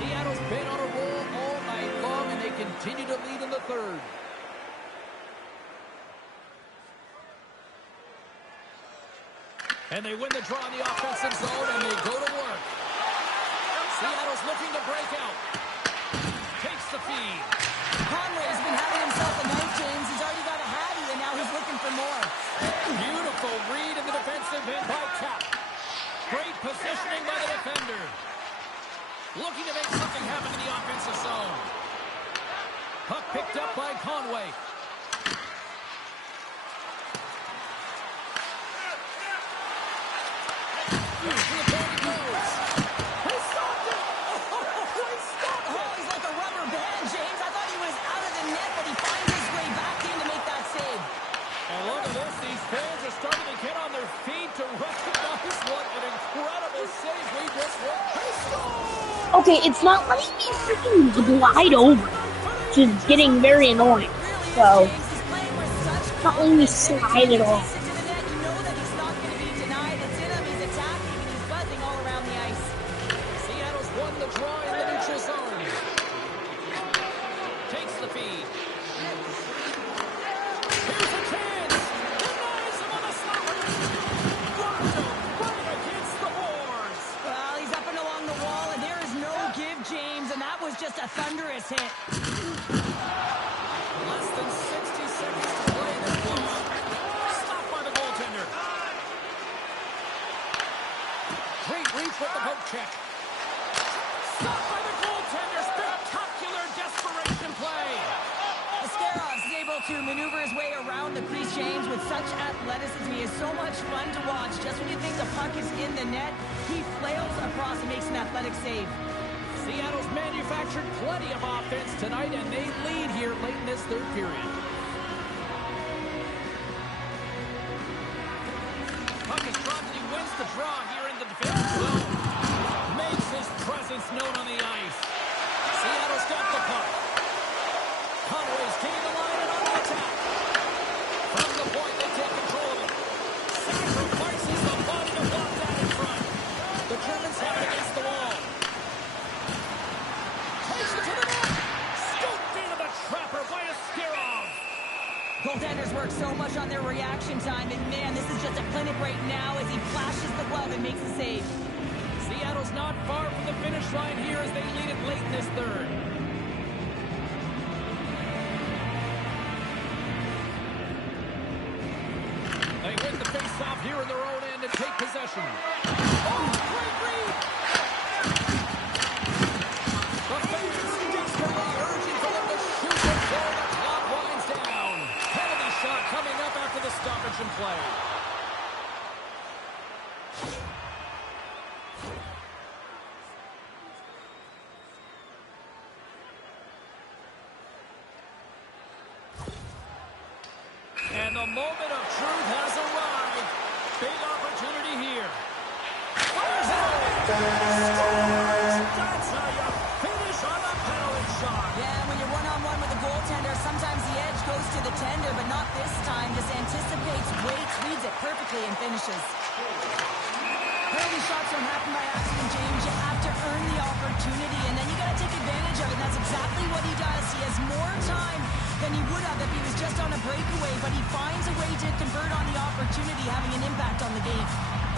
Seattle's been on a roll all night long, and they continue to lead in the third. And they win the draw in the offensive zone, and they go to work. Seattle's looking to break out. Takes the feed. Conway's been having himself a night, James. He's already got a Hattie, and now he's looking for more. Beautiful read in the defensive end by Cap. Great positioning by the defender. Looking to make something happen in the offensive zone. Puck picked up by Conway. Here's to the point he goes. He stopped it! Oh, he stopped it! Oh, he's like a rubber band, James. I thought he was out of the net, but he finds his way back in to make that save. And look at this. These fans are starting to get on their feet to recognize what an incredible save we just witnessed. Okay, it's not letting me freaking glide over, which is getting very annoying. So, it's not letting me slide at all. You know that he's not going to be denied. It's in him. He's attacking, and he's buzzing all around the such athleticism. He is so much fun to watch. Just when you think the puck is in the net, he flails across and makes an athletic save. Seattle's manufactured plenty of offense tonight, and they lead here late in this third period. Puck is dropped, and he wins the draw here in the defensive zone. Makes his presence known on the ice. Seattle's got the puck. Conway's getting the line and on the attack. From the point, they take control of it. Sacrifices the body to block that in front. The Germans have it against the wall. Takes it to the net. Scooped into the trapper by Askarov. Goaltenders work so much on their reaction time, and man, this is just a clinic right now as he flashes the glove and makes the save. Seattle's not far from the finish line here as they lead it late in this third. They win the face-off here in their own end and take possession. Oh, great read! The fans desperately urging for them to shoot before the clock winds down. Penalty shot coming up after the stoppage in play. And the moment of truth has arrived. Big opportunity here. Fires it away. That's how you finish on a penalty shot. Yeah, when you're one-on-one with a goaltender, sometimes the edge goes to the tender, but not this time. Just anticipates, waits, reads it perfectly, and finishes. Penalty shots don't happen by accident, James. You have to earn the opportunity, and then you got to take advantage of it. And that's exactly what he does. He has more time than he would have if he was just on a breakaway, but he finds a way to convert on the opportunity, having an impact on the game.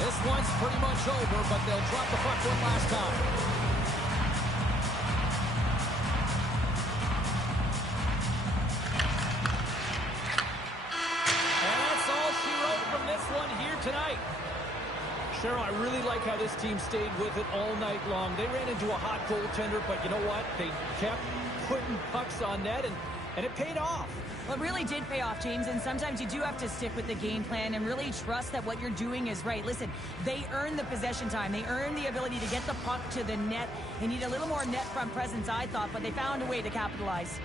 This one's pretty much over, but they'll drop the puck one last time. And that's all she wrote from this one here tonight. Cheryl, I really like how this team stayed with it all night long. They ran into a hot goaltender, but you know what? They kept putting pucks on net, and it paid off. Well, it really did pay off, James, and sometimes you do have to stick with the game plan and really trust that what you're doing is right. Listen, they earned the possession time. They earned the ability to get the puck to the net. They need a little more net front presence, I thought, but they found a way to capitalize.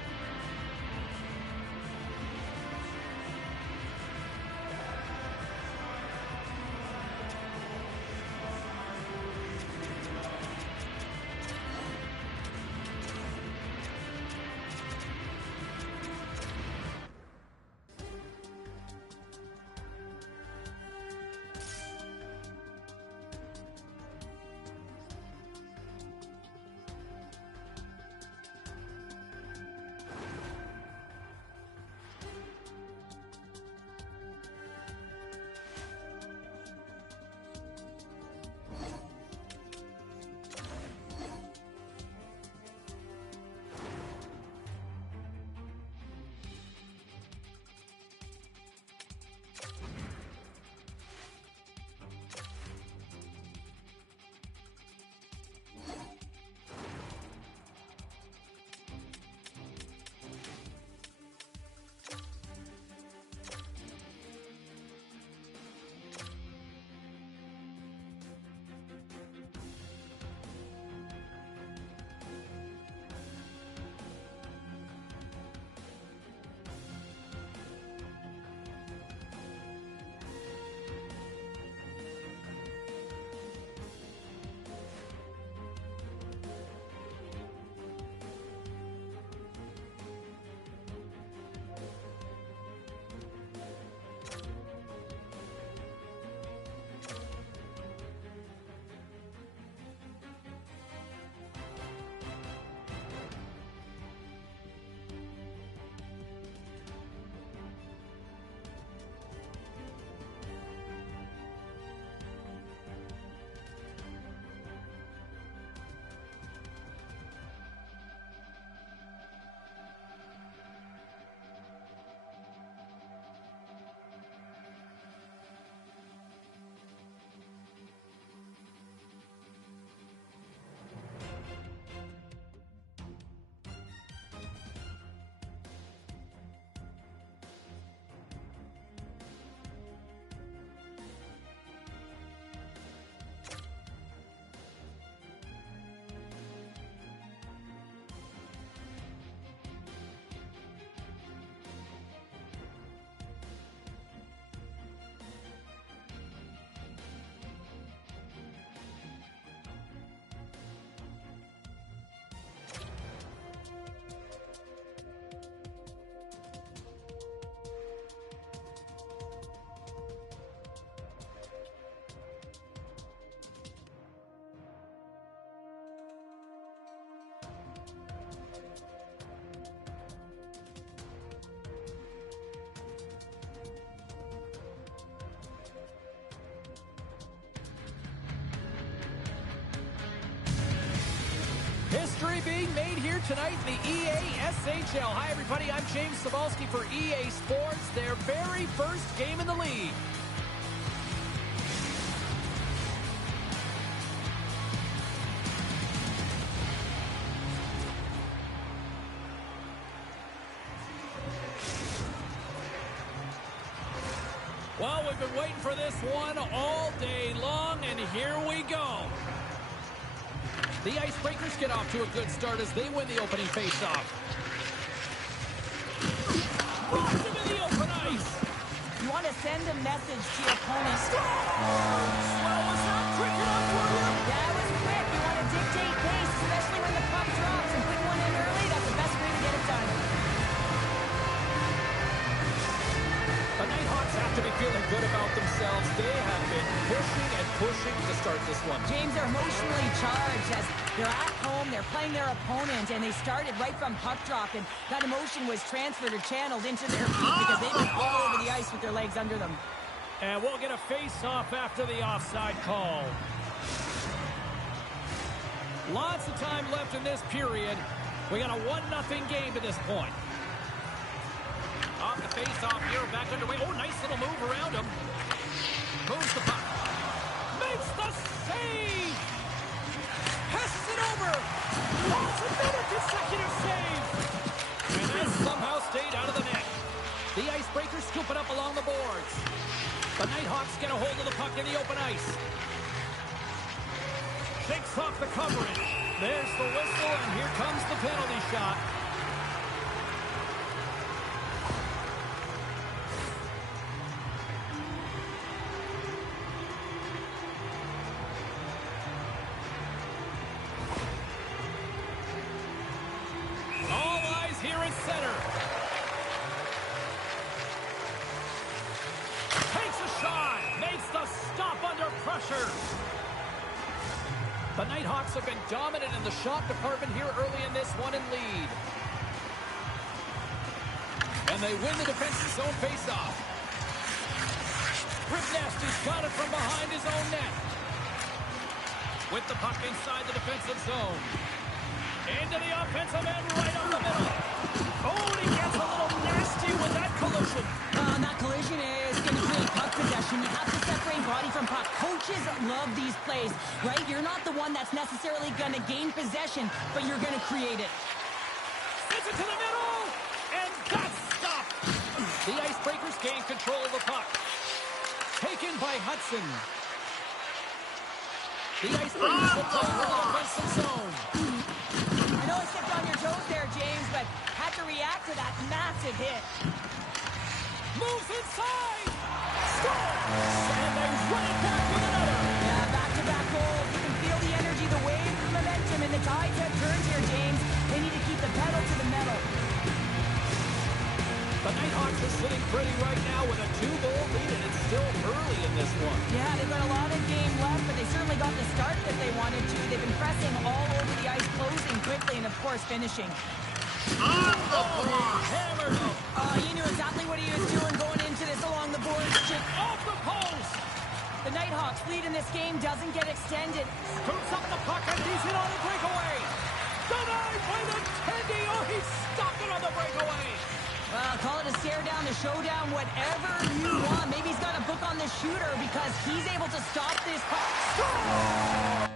history being made here tonight in the EASHL. Hi, everybody. I'm James Cebulski for EA Sports, their very first game in the league. Well, we've been waiting for this one all day long, and here we go. The Icebreakers get off to a good start as they win the opening faceoff. Dropped into the open ice. You want to send a message to your opponent. Well, was that quick enough for you? That was quick. You want to dictate pace, especially when the puck drops, and put one in early. That's the best way to get it done. The Nighthawks have to be feeling good about themselves. They have been pushing and pushing to start this one. James, are emotionally charged as they're at home, they're playing their opponent, and they started right from puck drop, and that emotion was transferred or channeled into their feet because they've been all over the ice with their legs under them. And we'll get a face-off after the offside call. Lots of time left in this period. We got a 1-0 game to this point. Off the face-off here, back underway. Oh, nice little move around him. Moves the puck. Makes the save! Passes it over! That's another consecutive save! And that somehow stayed out of the net. The Icebreakers scoop it up along the boards. The Nighthawks get a hold of the puck in the open ice. Shakes off the coverage. There's the whistle, and here comes the penalty shot. Center. Takes a shot. Makes the stop under pressure. The Nighthawks have been dominant in the shot department here early in this one and lead. And they win the defensive zone faceoff. Ripnasty's got it from behind his own net. With the puck inside the defensive zone. Into the offensive end, right up the middle. Oh, and he gets a little nasty with that collision. That collision is going to create puck possession. You have to separate body from puck. Coaches love these plays, right? You're not the one that's necessarily going to gain possession, but you're going to create it. Sends it to the middle, and that's stopped. The Icebreakers gain control of the puck. Taken by Hudson. The Icebreakers will play in the offensive zone. I know I stepped on your toes there, James, but had to react to that massive hit. Moves inside! Scores! And they run it back with another! Yeah, back-to-back goals. You can feel the energy, the wave, the momentum, and the tides have turned here, James. They need to keep the pedal to the metal. The Nighthawks are sitting pretty right now with a 2-goal lead, and it's still early in this one. Yeah, they've got a lot of game left, but they certainly got the start that they wanted to. They've been pressing all over the ice, closing quickly, and of course, finishing. Hammered him. He knew exactly what he was doing going into this along the boards. Just Off the post. the Nighthawks lead in this game doesn't get extended. Scoops up the puck, and he's in on the breakaway. Denied by the Tendy. Oh, he stopped it on the breakaway. Call it a stare down, a showdown, whatever you want. Maybe he's got a book on the shooter because he's able to stop this puck.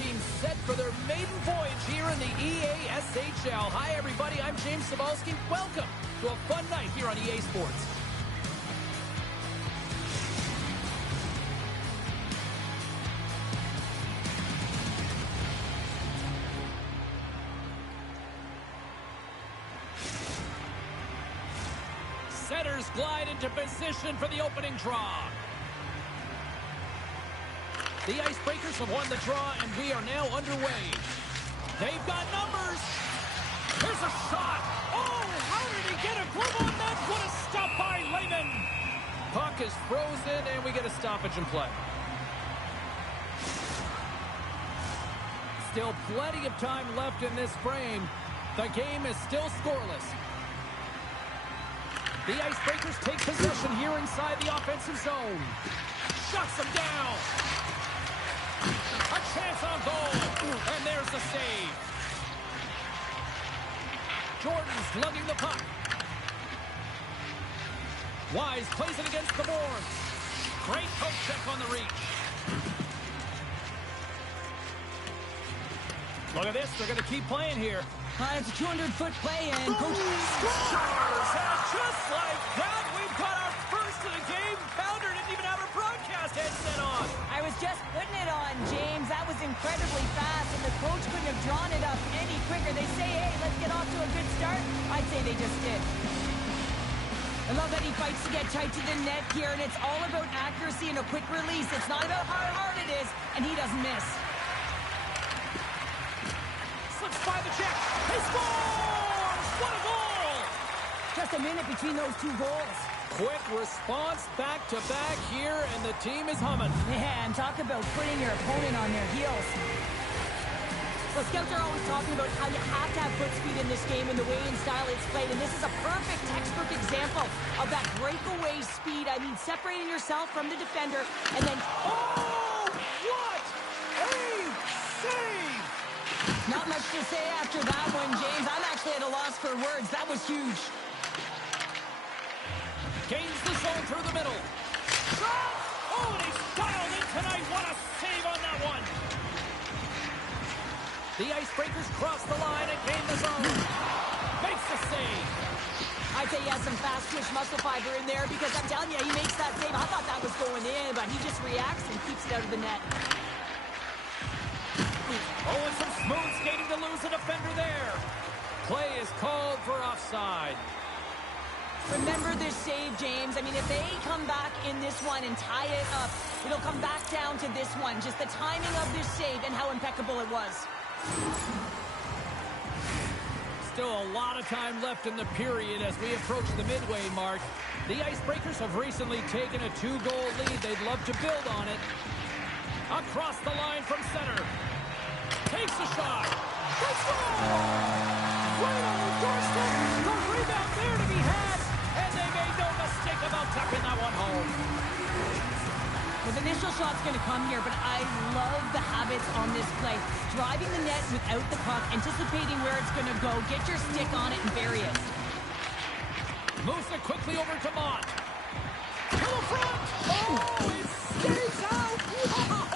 teams set for their maiden voyage here in the EASHL. Hi, everybody. I'm James Cebulski. Welcome to a fun night here on EA Sports. Setters glide into position for the opening draw. The Icebreakers have won the draw, and we are now underway. They've got numbers. Here's a shot. Oh, how did he get a glove on that? What a stop by Lehman. Puck is frozen, and we get a stoppage in play. Still plenty of time left in this frame. The game is still scoreless. The Icebreakers take possession here inside the offensive zone. Shuts them down. A chance on goal. And there's the save. Jordan's lugging the puck. Wise plays it against the boards. Great poke check on the reach. Look at this. They're going to keep playing here. It's a 200-foot play, and Coach scores! And just like that, we've got our first of the game. Pounder didn't even have her broadcast headset on. I was just putting it on, James. That was incredibly fast, and the coach couldn't have drawn it up any quicker. They say, hey, let's get off to a good start. I'd say they just did. I love that he fights to get tight to the net here, and it's all about accuracy and a quick release. It's not about how hard it is, and he doesn't miss. Slips by the check. He scores! What a goal! Just a minute between those two goals. Quick response back-to-back here, and the team is humming. Yeah, and talk about putting your opponent on their heels. Well, scouts are always talking about how you have to have foot speed in this game and the way and style it's played, and this is a perfect textbook example of that breakaway speed. I mean, separating yourself from the defender, and then... Oh! What a save! Not much to say after that one, James. I'm actually at a loss for words. That was huge. Gains the zone through the middle. Shot! Oh, and he's dialed in tonight. What a save on that one. The Icebreakers cross the line and gain the zone. Makes the save. I'd say he has some fast-twitch muscle fiber in there because I'm telling you, he makes that save. I thought that was going in, but he just reacts and keeps it out of the net. Oh, and some smooth skating to lose a defender there. Play is called for offside. Remember this save, James. I mean, if they come back in this one and tie it up, it'll come back down to this one. Just the timing of this save and how impeccable it was. Still a lot of time left in the period as we approach the midway mark. The Icebreakers have recently taken a 2-goal lead. They'd love to build on it. Across the line from center. Takes a shot. Let's go! Right on the doorstep. The rebound there to be had. And they made no mistake about tucking that one home. The initial shot's going to come here, but I love the habits on this play. Driving the net without the puck, anticipating where it's going to go. Get your stick on it and bury it. Moves it quickly over to Mott. To the front. Oh, it stays out. Wow.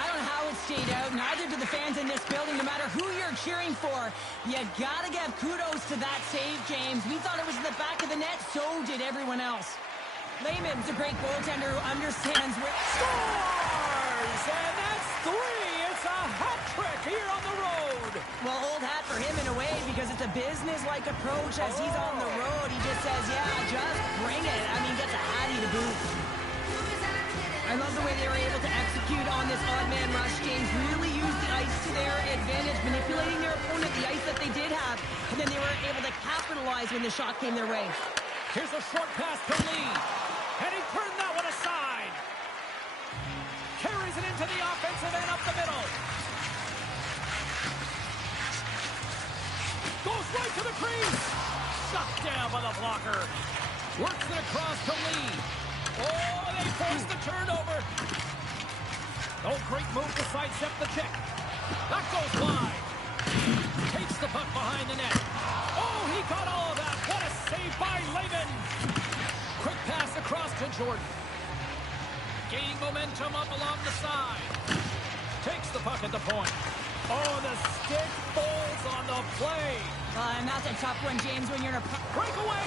I don't know how it stayed out. Neither do the fans in this building. No matter who you're cheering for, you got to give kudos to that save, James. We thought it was in the back of the net. So did everyone else. Lehman's a great goaltender who understands where... Scores! And that's 3. It's a hat trick here on the road. Well, old hat for him in a way because it's a business-like approach as he's on the road. He just says, yeah, just bring it. I mean, gets a hattie to boot. I love the way they were able to execute on this odd man rush. James really used the ice to their advantage, manipulating their opponent, the ice that they did have, and then they were able to capitalize when the shot came their way. Here's a short pass to Lee. And he turned that one aside. Carries it into the offensive end up the middle. Goes right to the crease. Shut down by the blocker. Works it across to Lee. Oh, they force the turnover. Oh, great move to sidestep the check. That goes wide. Takes the puck behind the net. Oh, he got all of that. What a save by Lehman. Quick pass across to Jordan. Gaining momentum up along the side. Takes the the puck at the point. Oh, the stick falls on the play. And that's a tough one, James, when you're in a... Breakaway!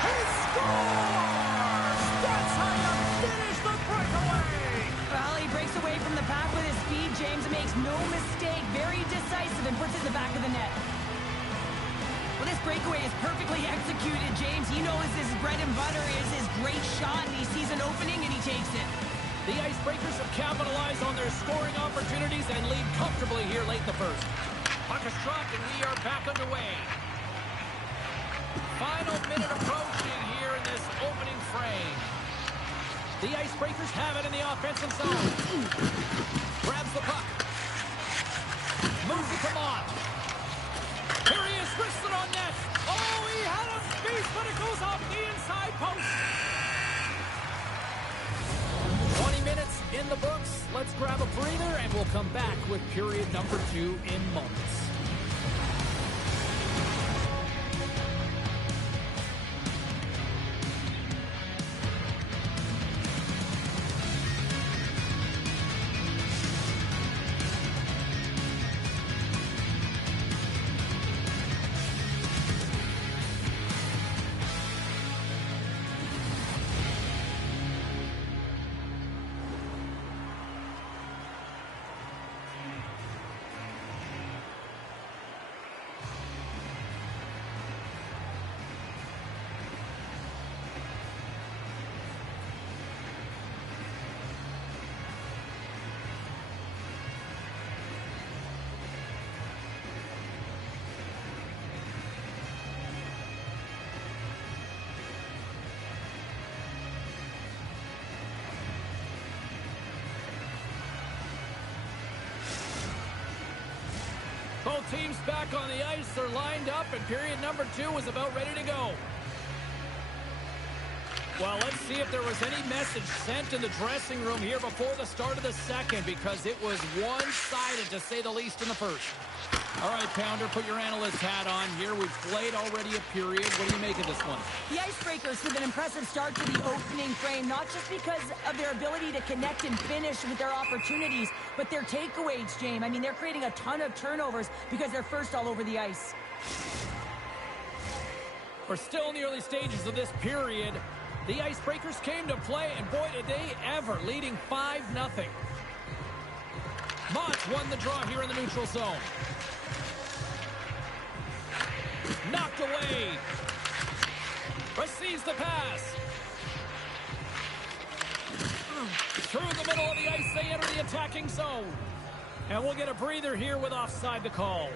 He scores! That's how you finish the breakaway! Well, he breaks away from the pack with his speed, James, and makes no mistake. Very decisive and puts it in the back of the net. Well, this breakaway is perfectly executed, James. He knows his bread and butter is his great shot, and he sees an opening, and he takes it. The Icebreakers have capitalized on their scoring opportunities and lead comfortably here late in the first. Puck is dropped, and we are back underway. Final minute approaching here in this opening frame. The Icebreakers have it in the offensive zone. Grabs the puck. Moves it to Mott. Here he is, wrists it on net. Oh, he had a space, but it goes off the inside post. 20 minutes in the books. Let's grab a breather, and we'll come back with period number 2 in moments. Both teams back on the ice. They're lined up, and period number 2 is about ready to go. Well, let's see if there was any message sent in the dressing room here before the start of the second, because it was one-sided, to say the least, in the first. All right, Pounder, put your analyst hat on here. We've played already a period. What do you make of this one? The Icebreakers with an impressive start to the opening frame, not just because of their ability to connect and finish with their opportunities, but their takeaways, James. I mean, they're creating a ton of turnovers because they're first all over the ice. We're still in the early stages of this period. The Icebreakers came to play, and boy, did they ever, leading 5-0. Mott won the draw here in the neutral zone. Knocked away. Receives the pass. Through the middle of the ice, they enter the attacking zone. And we'll get a breather here with offside the call.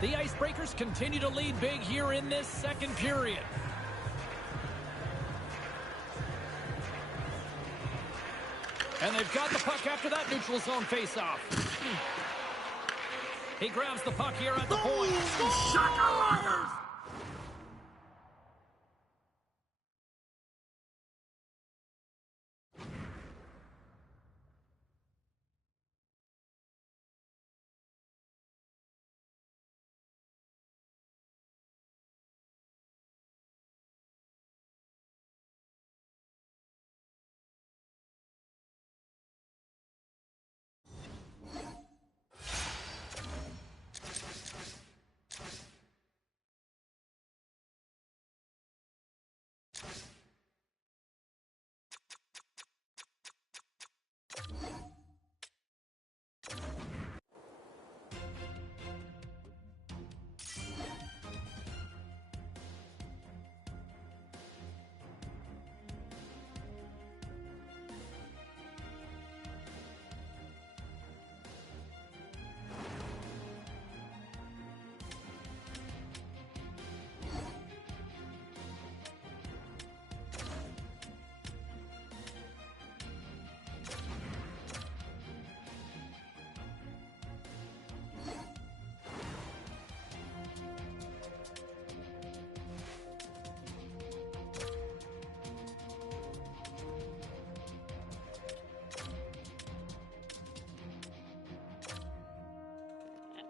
The Icebreakers continue to lead big here in this second period. And they've got the puck after that neutral zone faceoff. He grabs the puck here at the point. Scores!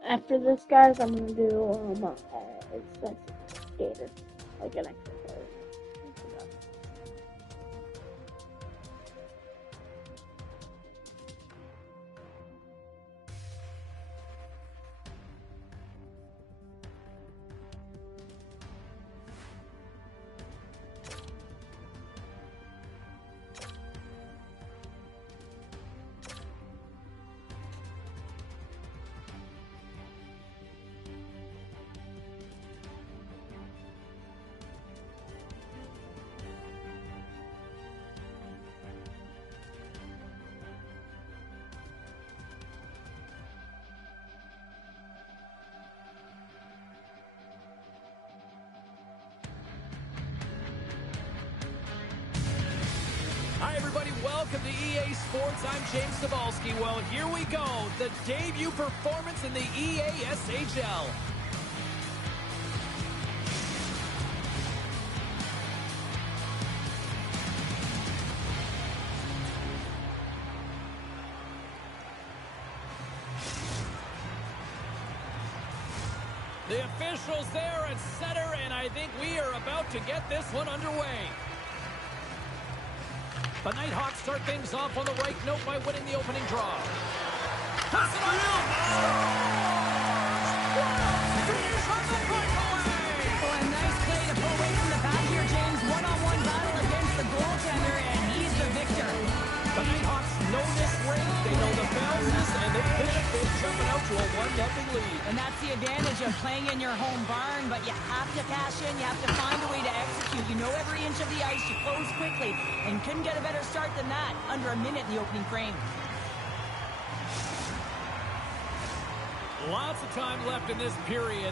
After this, guys, I'm gonna do expensive skater, like an exercise. everybody. Welcome to EA Sports. I'm James Cebulski. Well, here we go. The debut performance in the EASHL. The officials there at center, and I think we are about to get this one underway. The Nighthawks start things off on the right note by winning the opening draw. Pass it on out. Finish on the breakaway. Oh, a nice play to pull away from the back here, James. One-on-one battle against the goaltender, and he's the victor. The Nighthawks know this ring, they know the bounces, and they finish it jumping out to a 1-0 lead. And that's the advantage of playing in your home barn, but you have to cash in, you have to find a way to execute. You know every inch of the ice, you close quickly, and couldn't get a better start than that. Under a minute in the opening frame. Lots of time left in this period.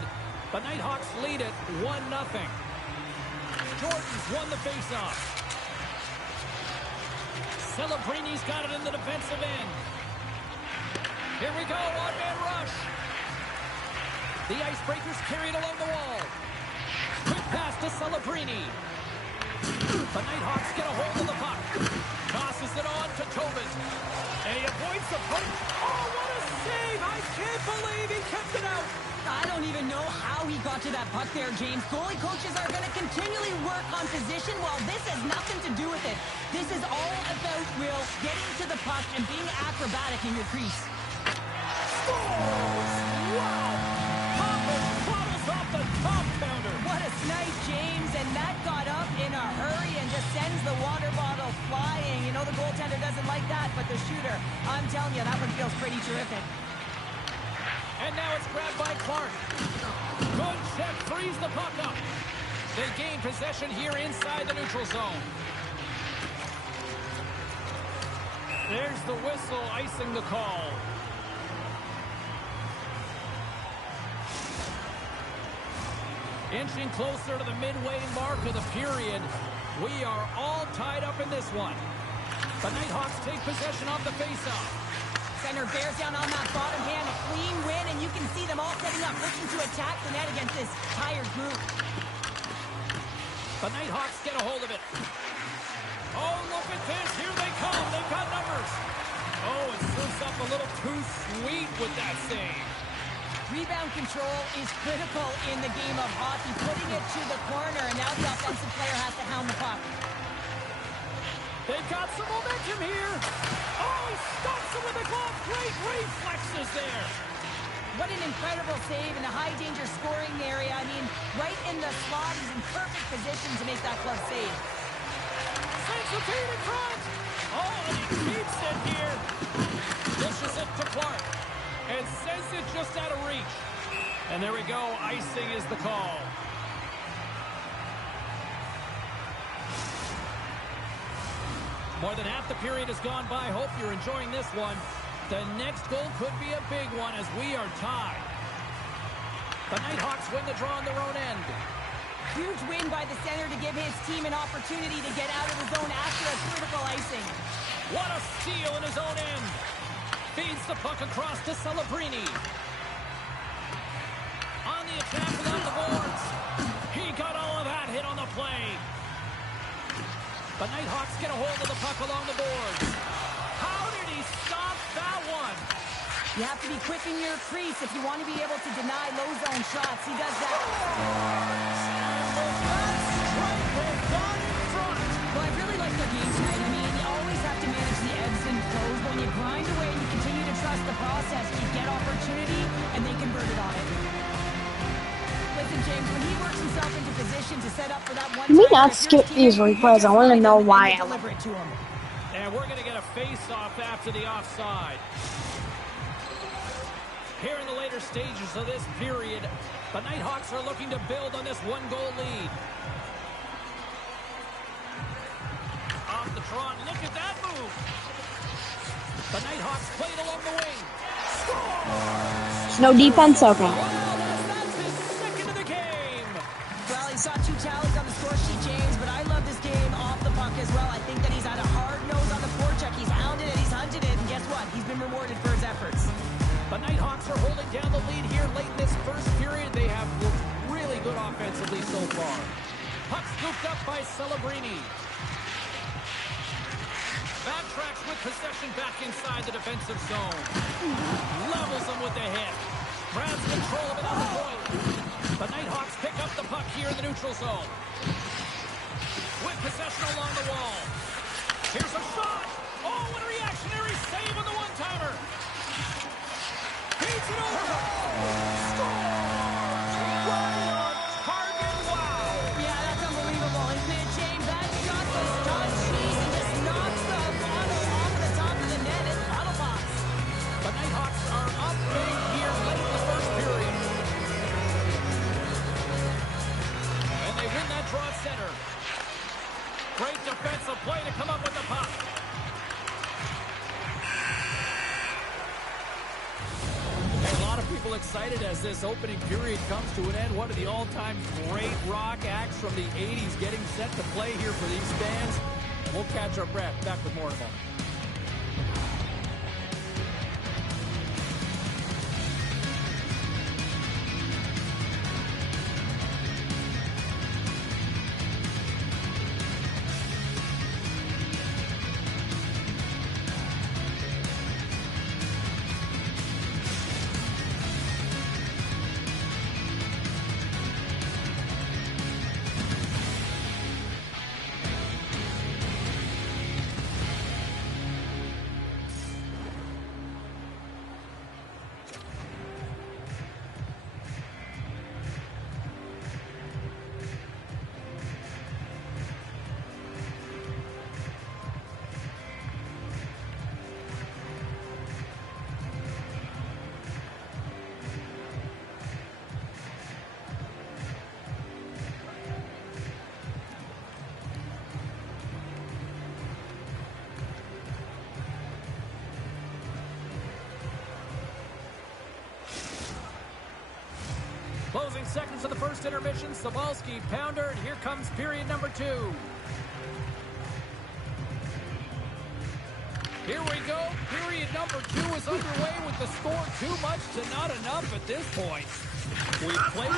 The Nighthawks lead it 1-0. Jordan's won the faceoff. Celebrini's got it in the defensive end. Here we go, one-man rush. The Icebreakers carry it along the wall. Quick pass to Celebrini. The Nighthawks get a hold of the puck. Tosses it on to Tobin. And he avoids the puck. Oh, what a save! I can't believe he kept it out. I don't even know how he got to that puck there, James. Goalie coaches are going to continually work on position. Well, this has nothing to do with it. This is all about, Will, getting to the puck and being acrobatic in your crease. Scores! Wow! Poppers bottles off the top counter. What a snipe, James, and that got up in a hurry and just sends the water bottle flying. You know the goaltender doesn't like that, but the shooter, I'm telling you, that one feels pretty terrific. And now it's grabbed by Clark. Good check, frees the puck up. They gain possession here inside the neutral zone. There's the whistle, icing the call. Inching closer to the midway mark of the period. We are all tied up in this one. The Nighthawks take possession of the faceoff. Center bears down on that bottom hand, a clean win, and you can see them all setting up, looking to attack the net against this tired group. The Nighthawks get a hold of it. Oh, look at this. Here they come. They've got numbers. Oh, it serves up a little too sweet with that save. Rebound control is critical in the game of hockey, putting it to the corner, and now the offensive player has to hound the puck. They've got some momentum here. Oh, he stops him with a glove. Great reflexes there. What an incredible save in the high-danger scoring area. I mean, right in the slot. He's in perfect position to make that glove save. Sends the feed in front. Oh, and he keeps it here. Dishes it to Clark. And sends it just out of reach. And there we go. Icing is the call. More than half the period has gone by. Hope you're enjoying this one. The next goal could be a big one as we are tied. The Nighthawks win the draw on their own end. Huge win by the center to give his team an opportunity to get out of the zone after a critical icing. What a steal in his own end. Feeds the puck across to Celebrini. On the attack along the boards. He got all of that hit on the play. The Nighthawks get a hold of the puck along the boards. How did he stop that one? You have to be quick in your crease if you want to be able to deny low zone shots. He does that. Well, I really like their game tonight. I mean, you always have to manage the ebbs and flows. When you grind away and you continue to trust the process, you get opportunity, and they convert it on it. Listen, James, when he works himself into position to set up for that one. Can we not skip these replays? I want to know why. Deliver it to him. And we're going to get a face-off after the offside. Here in the later stages of this period, the Nighthawks are looking to build on this one-goal lead. Off the draw, look at that move. The Nighthawks played along the wing. Scores! No defense, okay. That's his second of the game. Well, he saw 2 tallies on the score sheet, James, but I love this game off the puck as well. I think that he's had a hard nose on Nighthawks are holding down the lead here late in this first period. They have looked really good offensively so far. Puck scooped up by Celebrini. Backtracks with possession back inside the defensive zone. Levels them with the hit. Grabs control of it on the point. The Nighthawks pick up the puck here in the neutral zone. With possession along the wall. Here's a shot. Oh, what a reactionary save on the one-timer. Beats it over. Score! Right on target. Wow. Yeah, that's unbelievable. Isn't it, James? That shot was touchy and just knocks the bottle off the top of the net in the bottle box. The Nighthawks are up big here late in the first period. And they win that draw at center. Great defensive play to come up with the puck. A lot of people excited as this opening period comes to an end. One of the all-time great rock acts from the 80s getting set to play here for these fans. And we'll catch our breath. Back with more in a moment. Closing seconds of the first intermission. Sabalski, pounder, and here comes period number 2. Here we go. Period number 2 is underway with the score too much to not enough at this point. We played...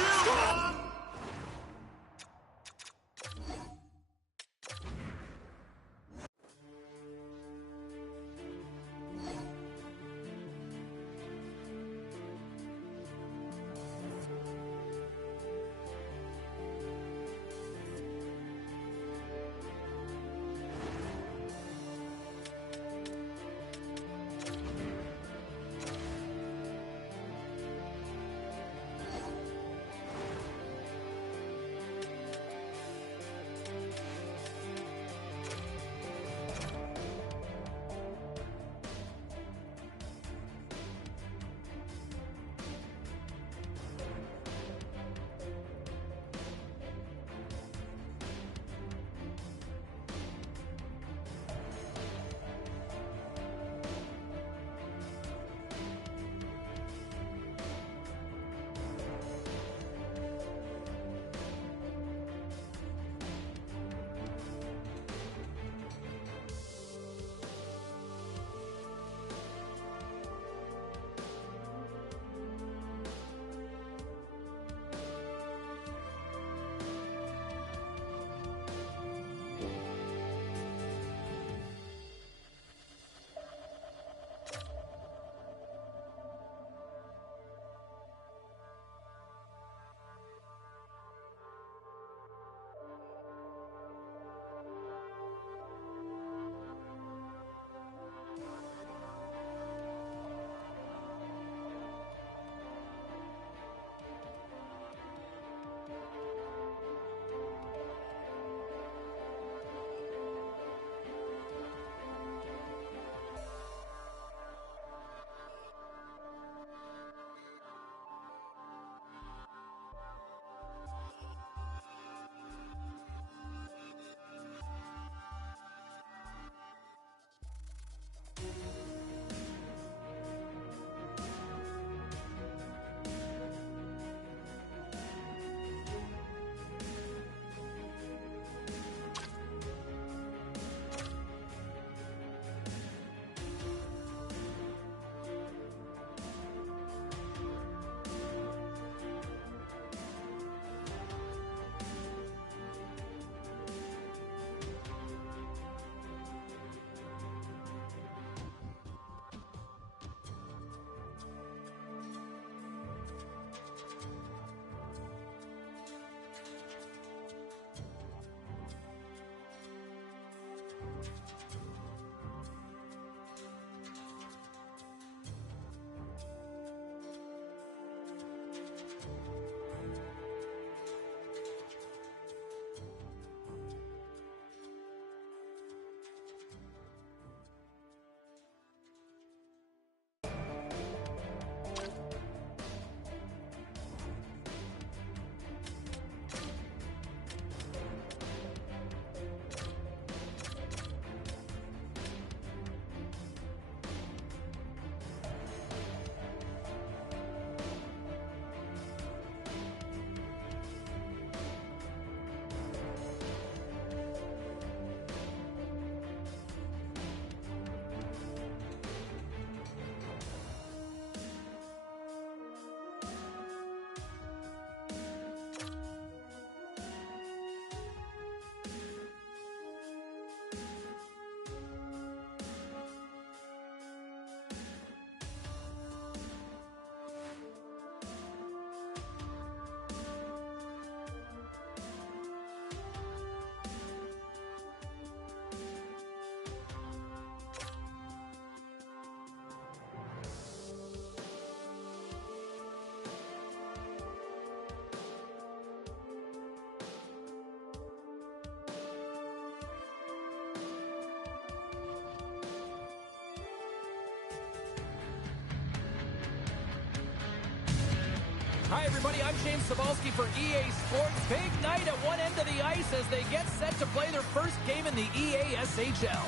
Hi, everybody. I'm James Cebulski for EA Sports. Big night at one end of the ice as they get set to play their first game in the EASHL.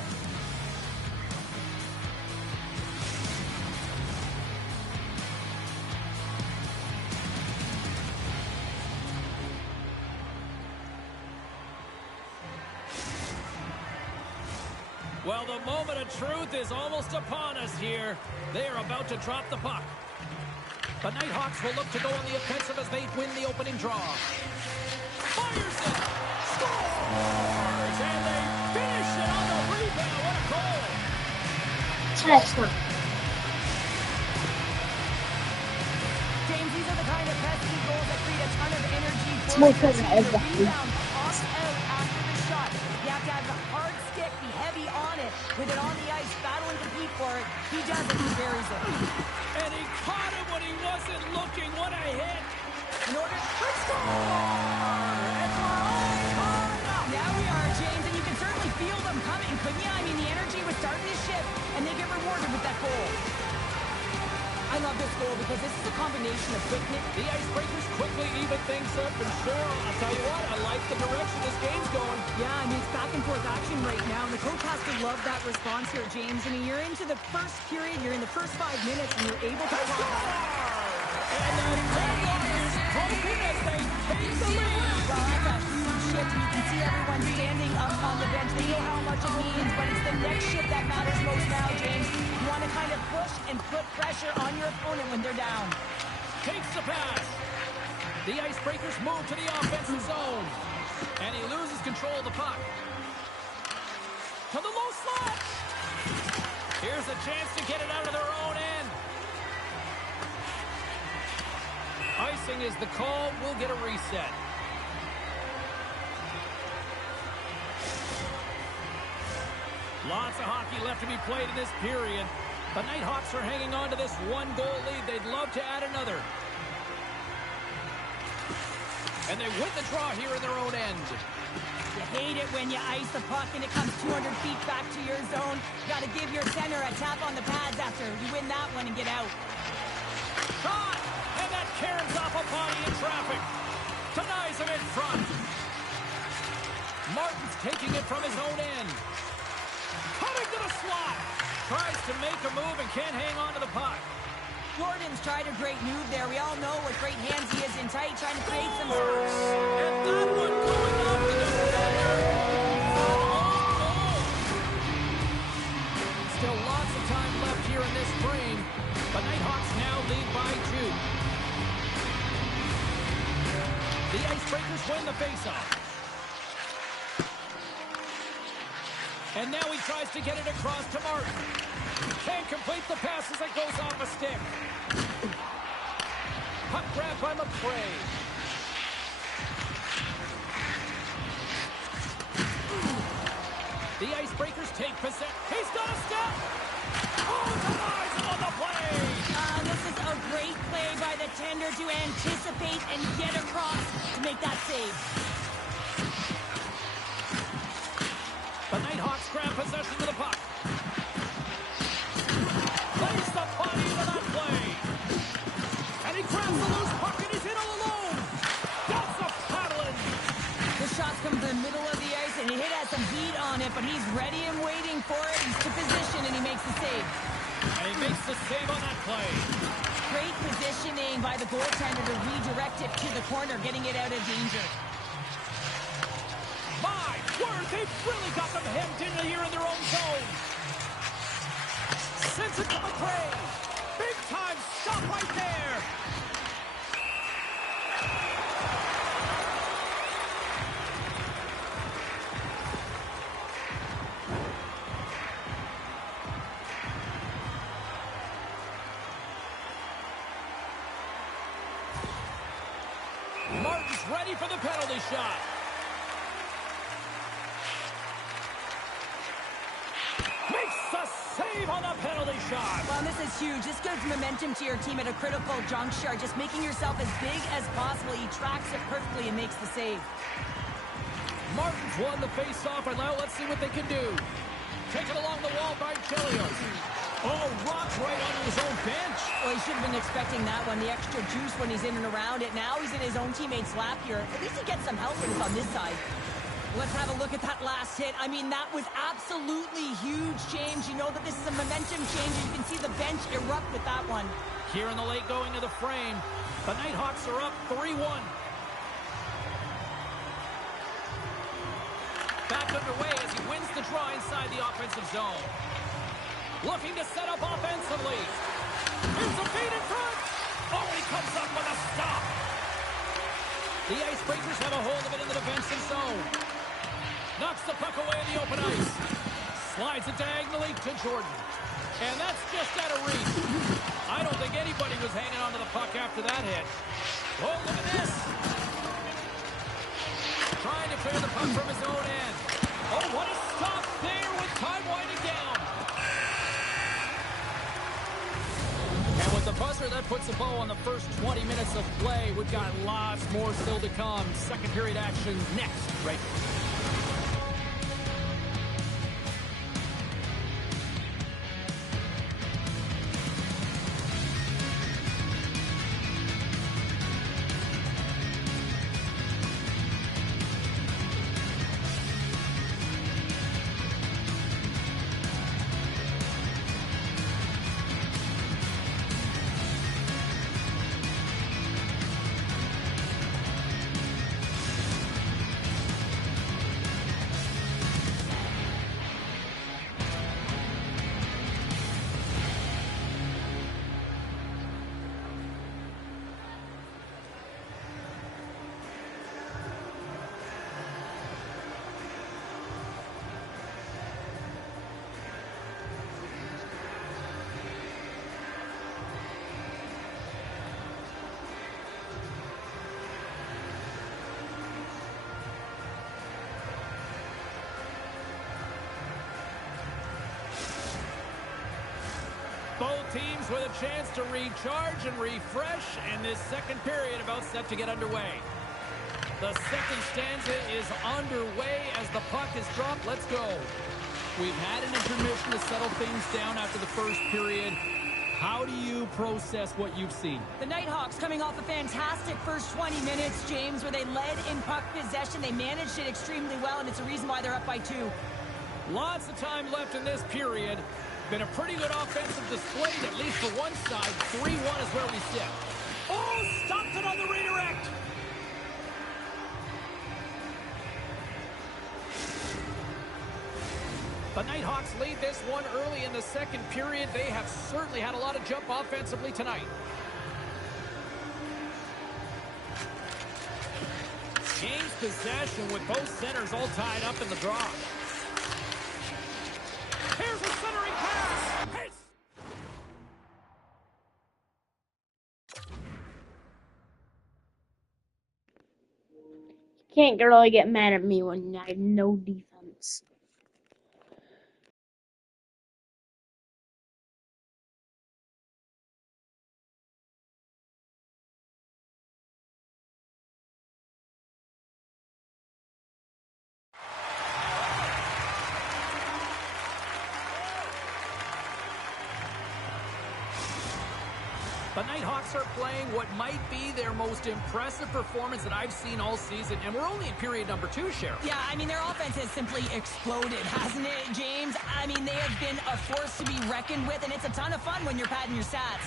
Well, the moment of truth is almost upon us here. They are about to drop the puck. The Nighthawks will look to go on the offensive as they win the opening draw. Fires it! Scores! And they finish it on the rebound. What a goal! Touchdown. James, these are the kind of pesky goals that create a ton of energy for my your favorite team. The ever. rebound pops out after the shot. You have to have a hard stick, be heavy on it, with it on the ice, battle and compete for it. He does it, he buries it. And he caught him when he wasn't looking. What a hit! In order to score! And we're all caught up. Now we are, James, and you can certainly feel them coming, couldn't you? I mean, the energy was starting to shift, and they get rewarded with that goal. I love this goal because this is a combination of quickness. The Icebreakers quickly even things up, and sure, I'll tell you what, I like the direction this game's going. Yeah, I mean, it's back and forth action right now, and the coach has to love that response here, James. I mean, you're into the first period, you're in the first 5 minutes, and you're able to score. And the deadlock is broken as they take the lead. Well, that's a huge shift. You can see everyone standing up on the bench. They know how much it means, but it's the next shift that matters most now, James. You want to kind of push and put pressure on your opponent when they're down. Takes the pass. The Icebreakers move to the offensive zone. And he loses control of the puck. To the low slot. Here's a chance to get it out of their own end. Icing is the call. We'll get a reset. Lots of hockey left to be played in this period. The Nighthawks are hanging on to this one-goal lead. They'd love to add another. And they win the draw here in their own end. You hate it when you ice the puck and it comes 200 feet back to your zone. You got to give your center a tap on the pads after you win that one and get out. Shot! And that caroms off a body in traffic. Denies him in front. Martin's taking it from his own end. Cutting to the slot. Tries to make a move and can't hang on to the puck. Jordan's tried a great move there. We all know what great hands he is in tight, trying to create some And that one going off the defender. Still lots of time left here in this frame. The Nighthawks now lead by 2. The Icebreakers win the faceoff. And now he tries to get it across to Martin. Can't complete the pass as it goes off a stick. Puck grab by McRae. The Icebreakers take possession. He's got a step. Oh, denies him on the play. This is a great play by the tender to anticipate and get across to make that save. The Nighthawks grab possession of the puck. Lays the body into that play. And he grabs the loose puck and he's in all alone. That's a paddling. The shots come to the middle of the ice and he has some heat on it, but he's ready and waiting for it. He's to position and he makes the save. And he makes the save on that play. Great positioning by the goaltender to redirect it to the corner, getting it out of danger. My word, they've really got them hemmed in here in their own zone. Sends it to McRae. Big time stop right there. Martin's ready for the penalty shot. Makes a save on the penalty shot. Well, this is huge. This gives momentum to your team at a critical juncture. Just making yourself as big as possible. He tracks it perfectly and makes the save. Martin's won the face-off, and now let's see what they can do. Taken along the wall by Chelios. Oh, rocked right onto his own bench. Well, he should have been expecting that one, the extra juice when he's in and around it. Now he's in his own teammate's lap here. At least he gets some help when it's on this side. Let's have a look at that last hit. I mean, that was absolutely huge, James. You know that this is a momentum change. You can see the bench erupt with that one. Here in the late going of the frame, the Nighthawks are up 3-1. Back underway as he wins the draw inside the offensive zone. Looking to set up offensively. Here's a feed in front. Oh, he comes up with a stop. The Icebreakers have a hold of it in the defensive zone. Knocks the puck away in the open ice. Slides it diagonally to Jordan. And that's just out of reach. I don't think anybody was hanging on to the puck after that hit. Oh, look at this. Trying to clear the puck from his own end. Oh, what a stop there with time winding down. And with the buzzer, that puts a bow on the first 20 minutes of play. We've got lots more still to come. Second period action next, right? Both teams with a chance to recharge and refresh, and this second period about set to get underway. The second stanza is underway as the puck is dropped. Let's go. We've had an intermission to settle things down after the first period. How do you process what you've seen? The Nighthawks coming off a fantastic first 20 minutes, James, where they led in puck possession. They managed it extremely well, and it's a reason why they're up by 2. Lots of time left in this period. Been a pretty good offensive display, at least for one side. 3-1 is where we sit. Oh, stopped it on the redirect. The Nighthawks lead this one early in the second period. They have certainly had a lot of jump offensively tonight. Gains possession with both centers all tied up in the draw. Here's a centering pass. Hits. You can't really get mad at me when I have no defense. The Nighthawks are playing what might be their most impressive performance that I've seen all season, and we're only in period number 2, Cheryl. Yeah, I mean, their offense has simply exploded, hasn't it, James? I mean, they have been a force to be reckoned with, and it's a ton of fun when you're padding your stats.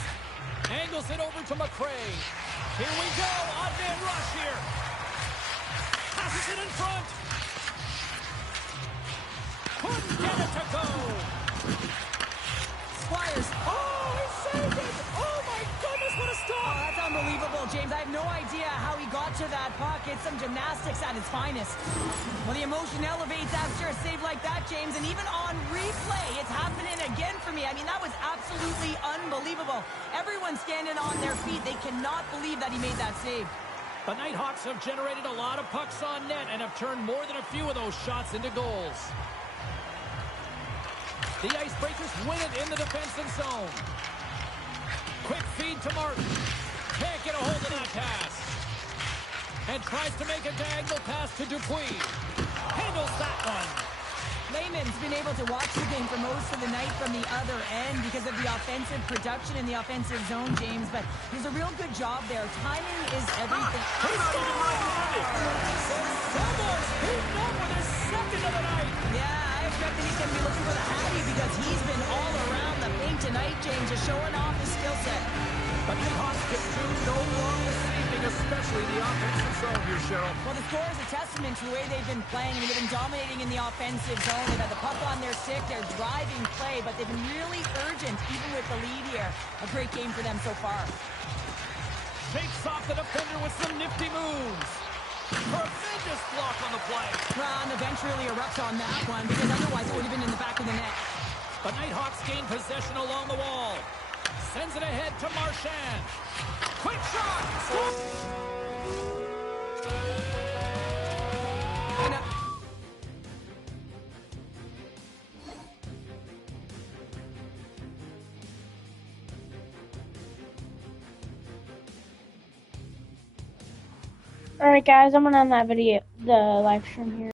Angles it over to McRae. Here we go, odd man rush here. Passes it in front. Couldn't get it to go. Squires. Oh, he saved it. Oh, my goodness, what a Oh, stop. that's unbelievable, James. I have no idea how he got to that puck. It's some gymnastics at its finest. Well, the emotion elevates after a save like that, James, and even on replay, it's happening again for me. I mean, that was absolutely unbelievable. Everyone's standing on their feet. They cannot believe that he made that save. The Nighthawks have generated a lot of pucks on net and have turned more than a few of those shots into goals. The Icebreakers win it in the defensive zone. Quick feed to Martin. Can't get a hold of that pass. And tries to make a diagonal pass to Dupuis. Handles that one. Layman's been able to watch the game for most of the night from the other end because of the offensive production in the offensive zone, James, but he's a real good job there. Timing is everything. He's not even right-handed. So Samo's beaten up with his second of the night. Yeah, I expect that he's going to be looking for the Hattie because he's been all around the paint tonight, James, just showing off his skill set. But the Hawks get two no wrong this evening, especially the offensive zone here, Cheryl. Well, the score is a testament to the way they've been playing. I mean, they've been dominating in the offensive zone. They've had the puck on their stick. They're driving play, but they've been really urgent, even with the lead here. A great game for them so far. Shakes off the defender with some nifty moves. Tremendous block on the play. Well, and the bench really erupts on that one because otherwise it would have been in the back of the net. The Nighthawks gain possession along the wall. Sends it ahead to Marchand. Quick shot! Alright guys, I'm gonna end that video, the live stream here.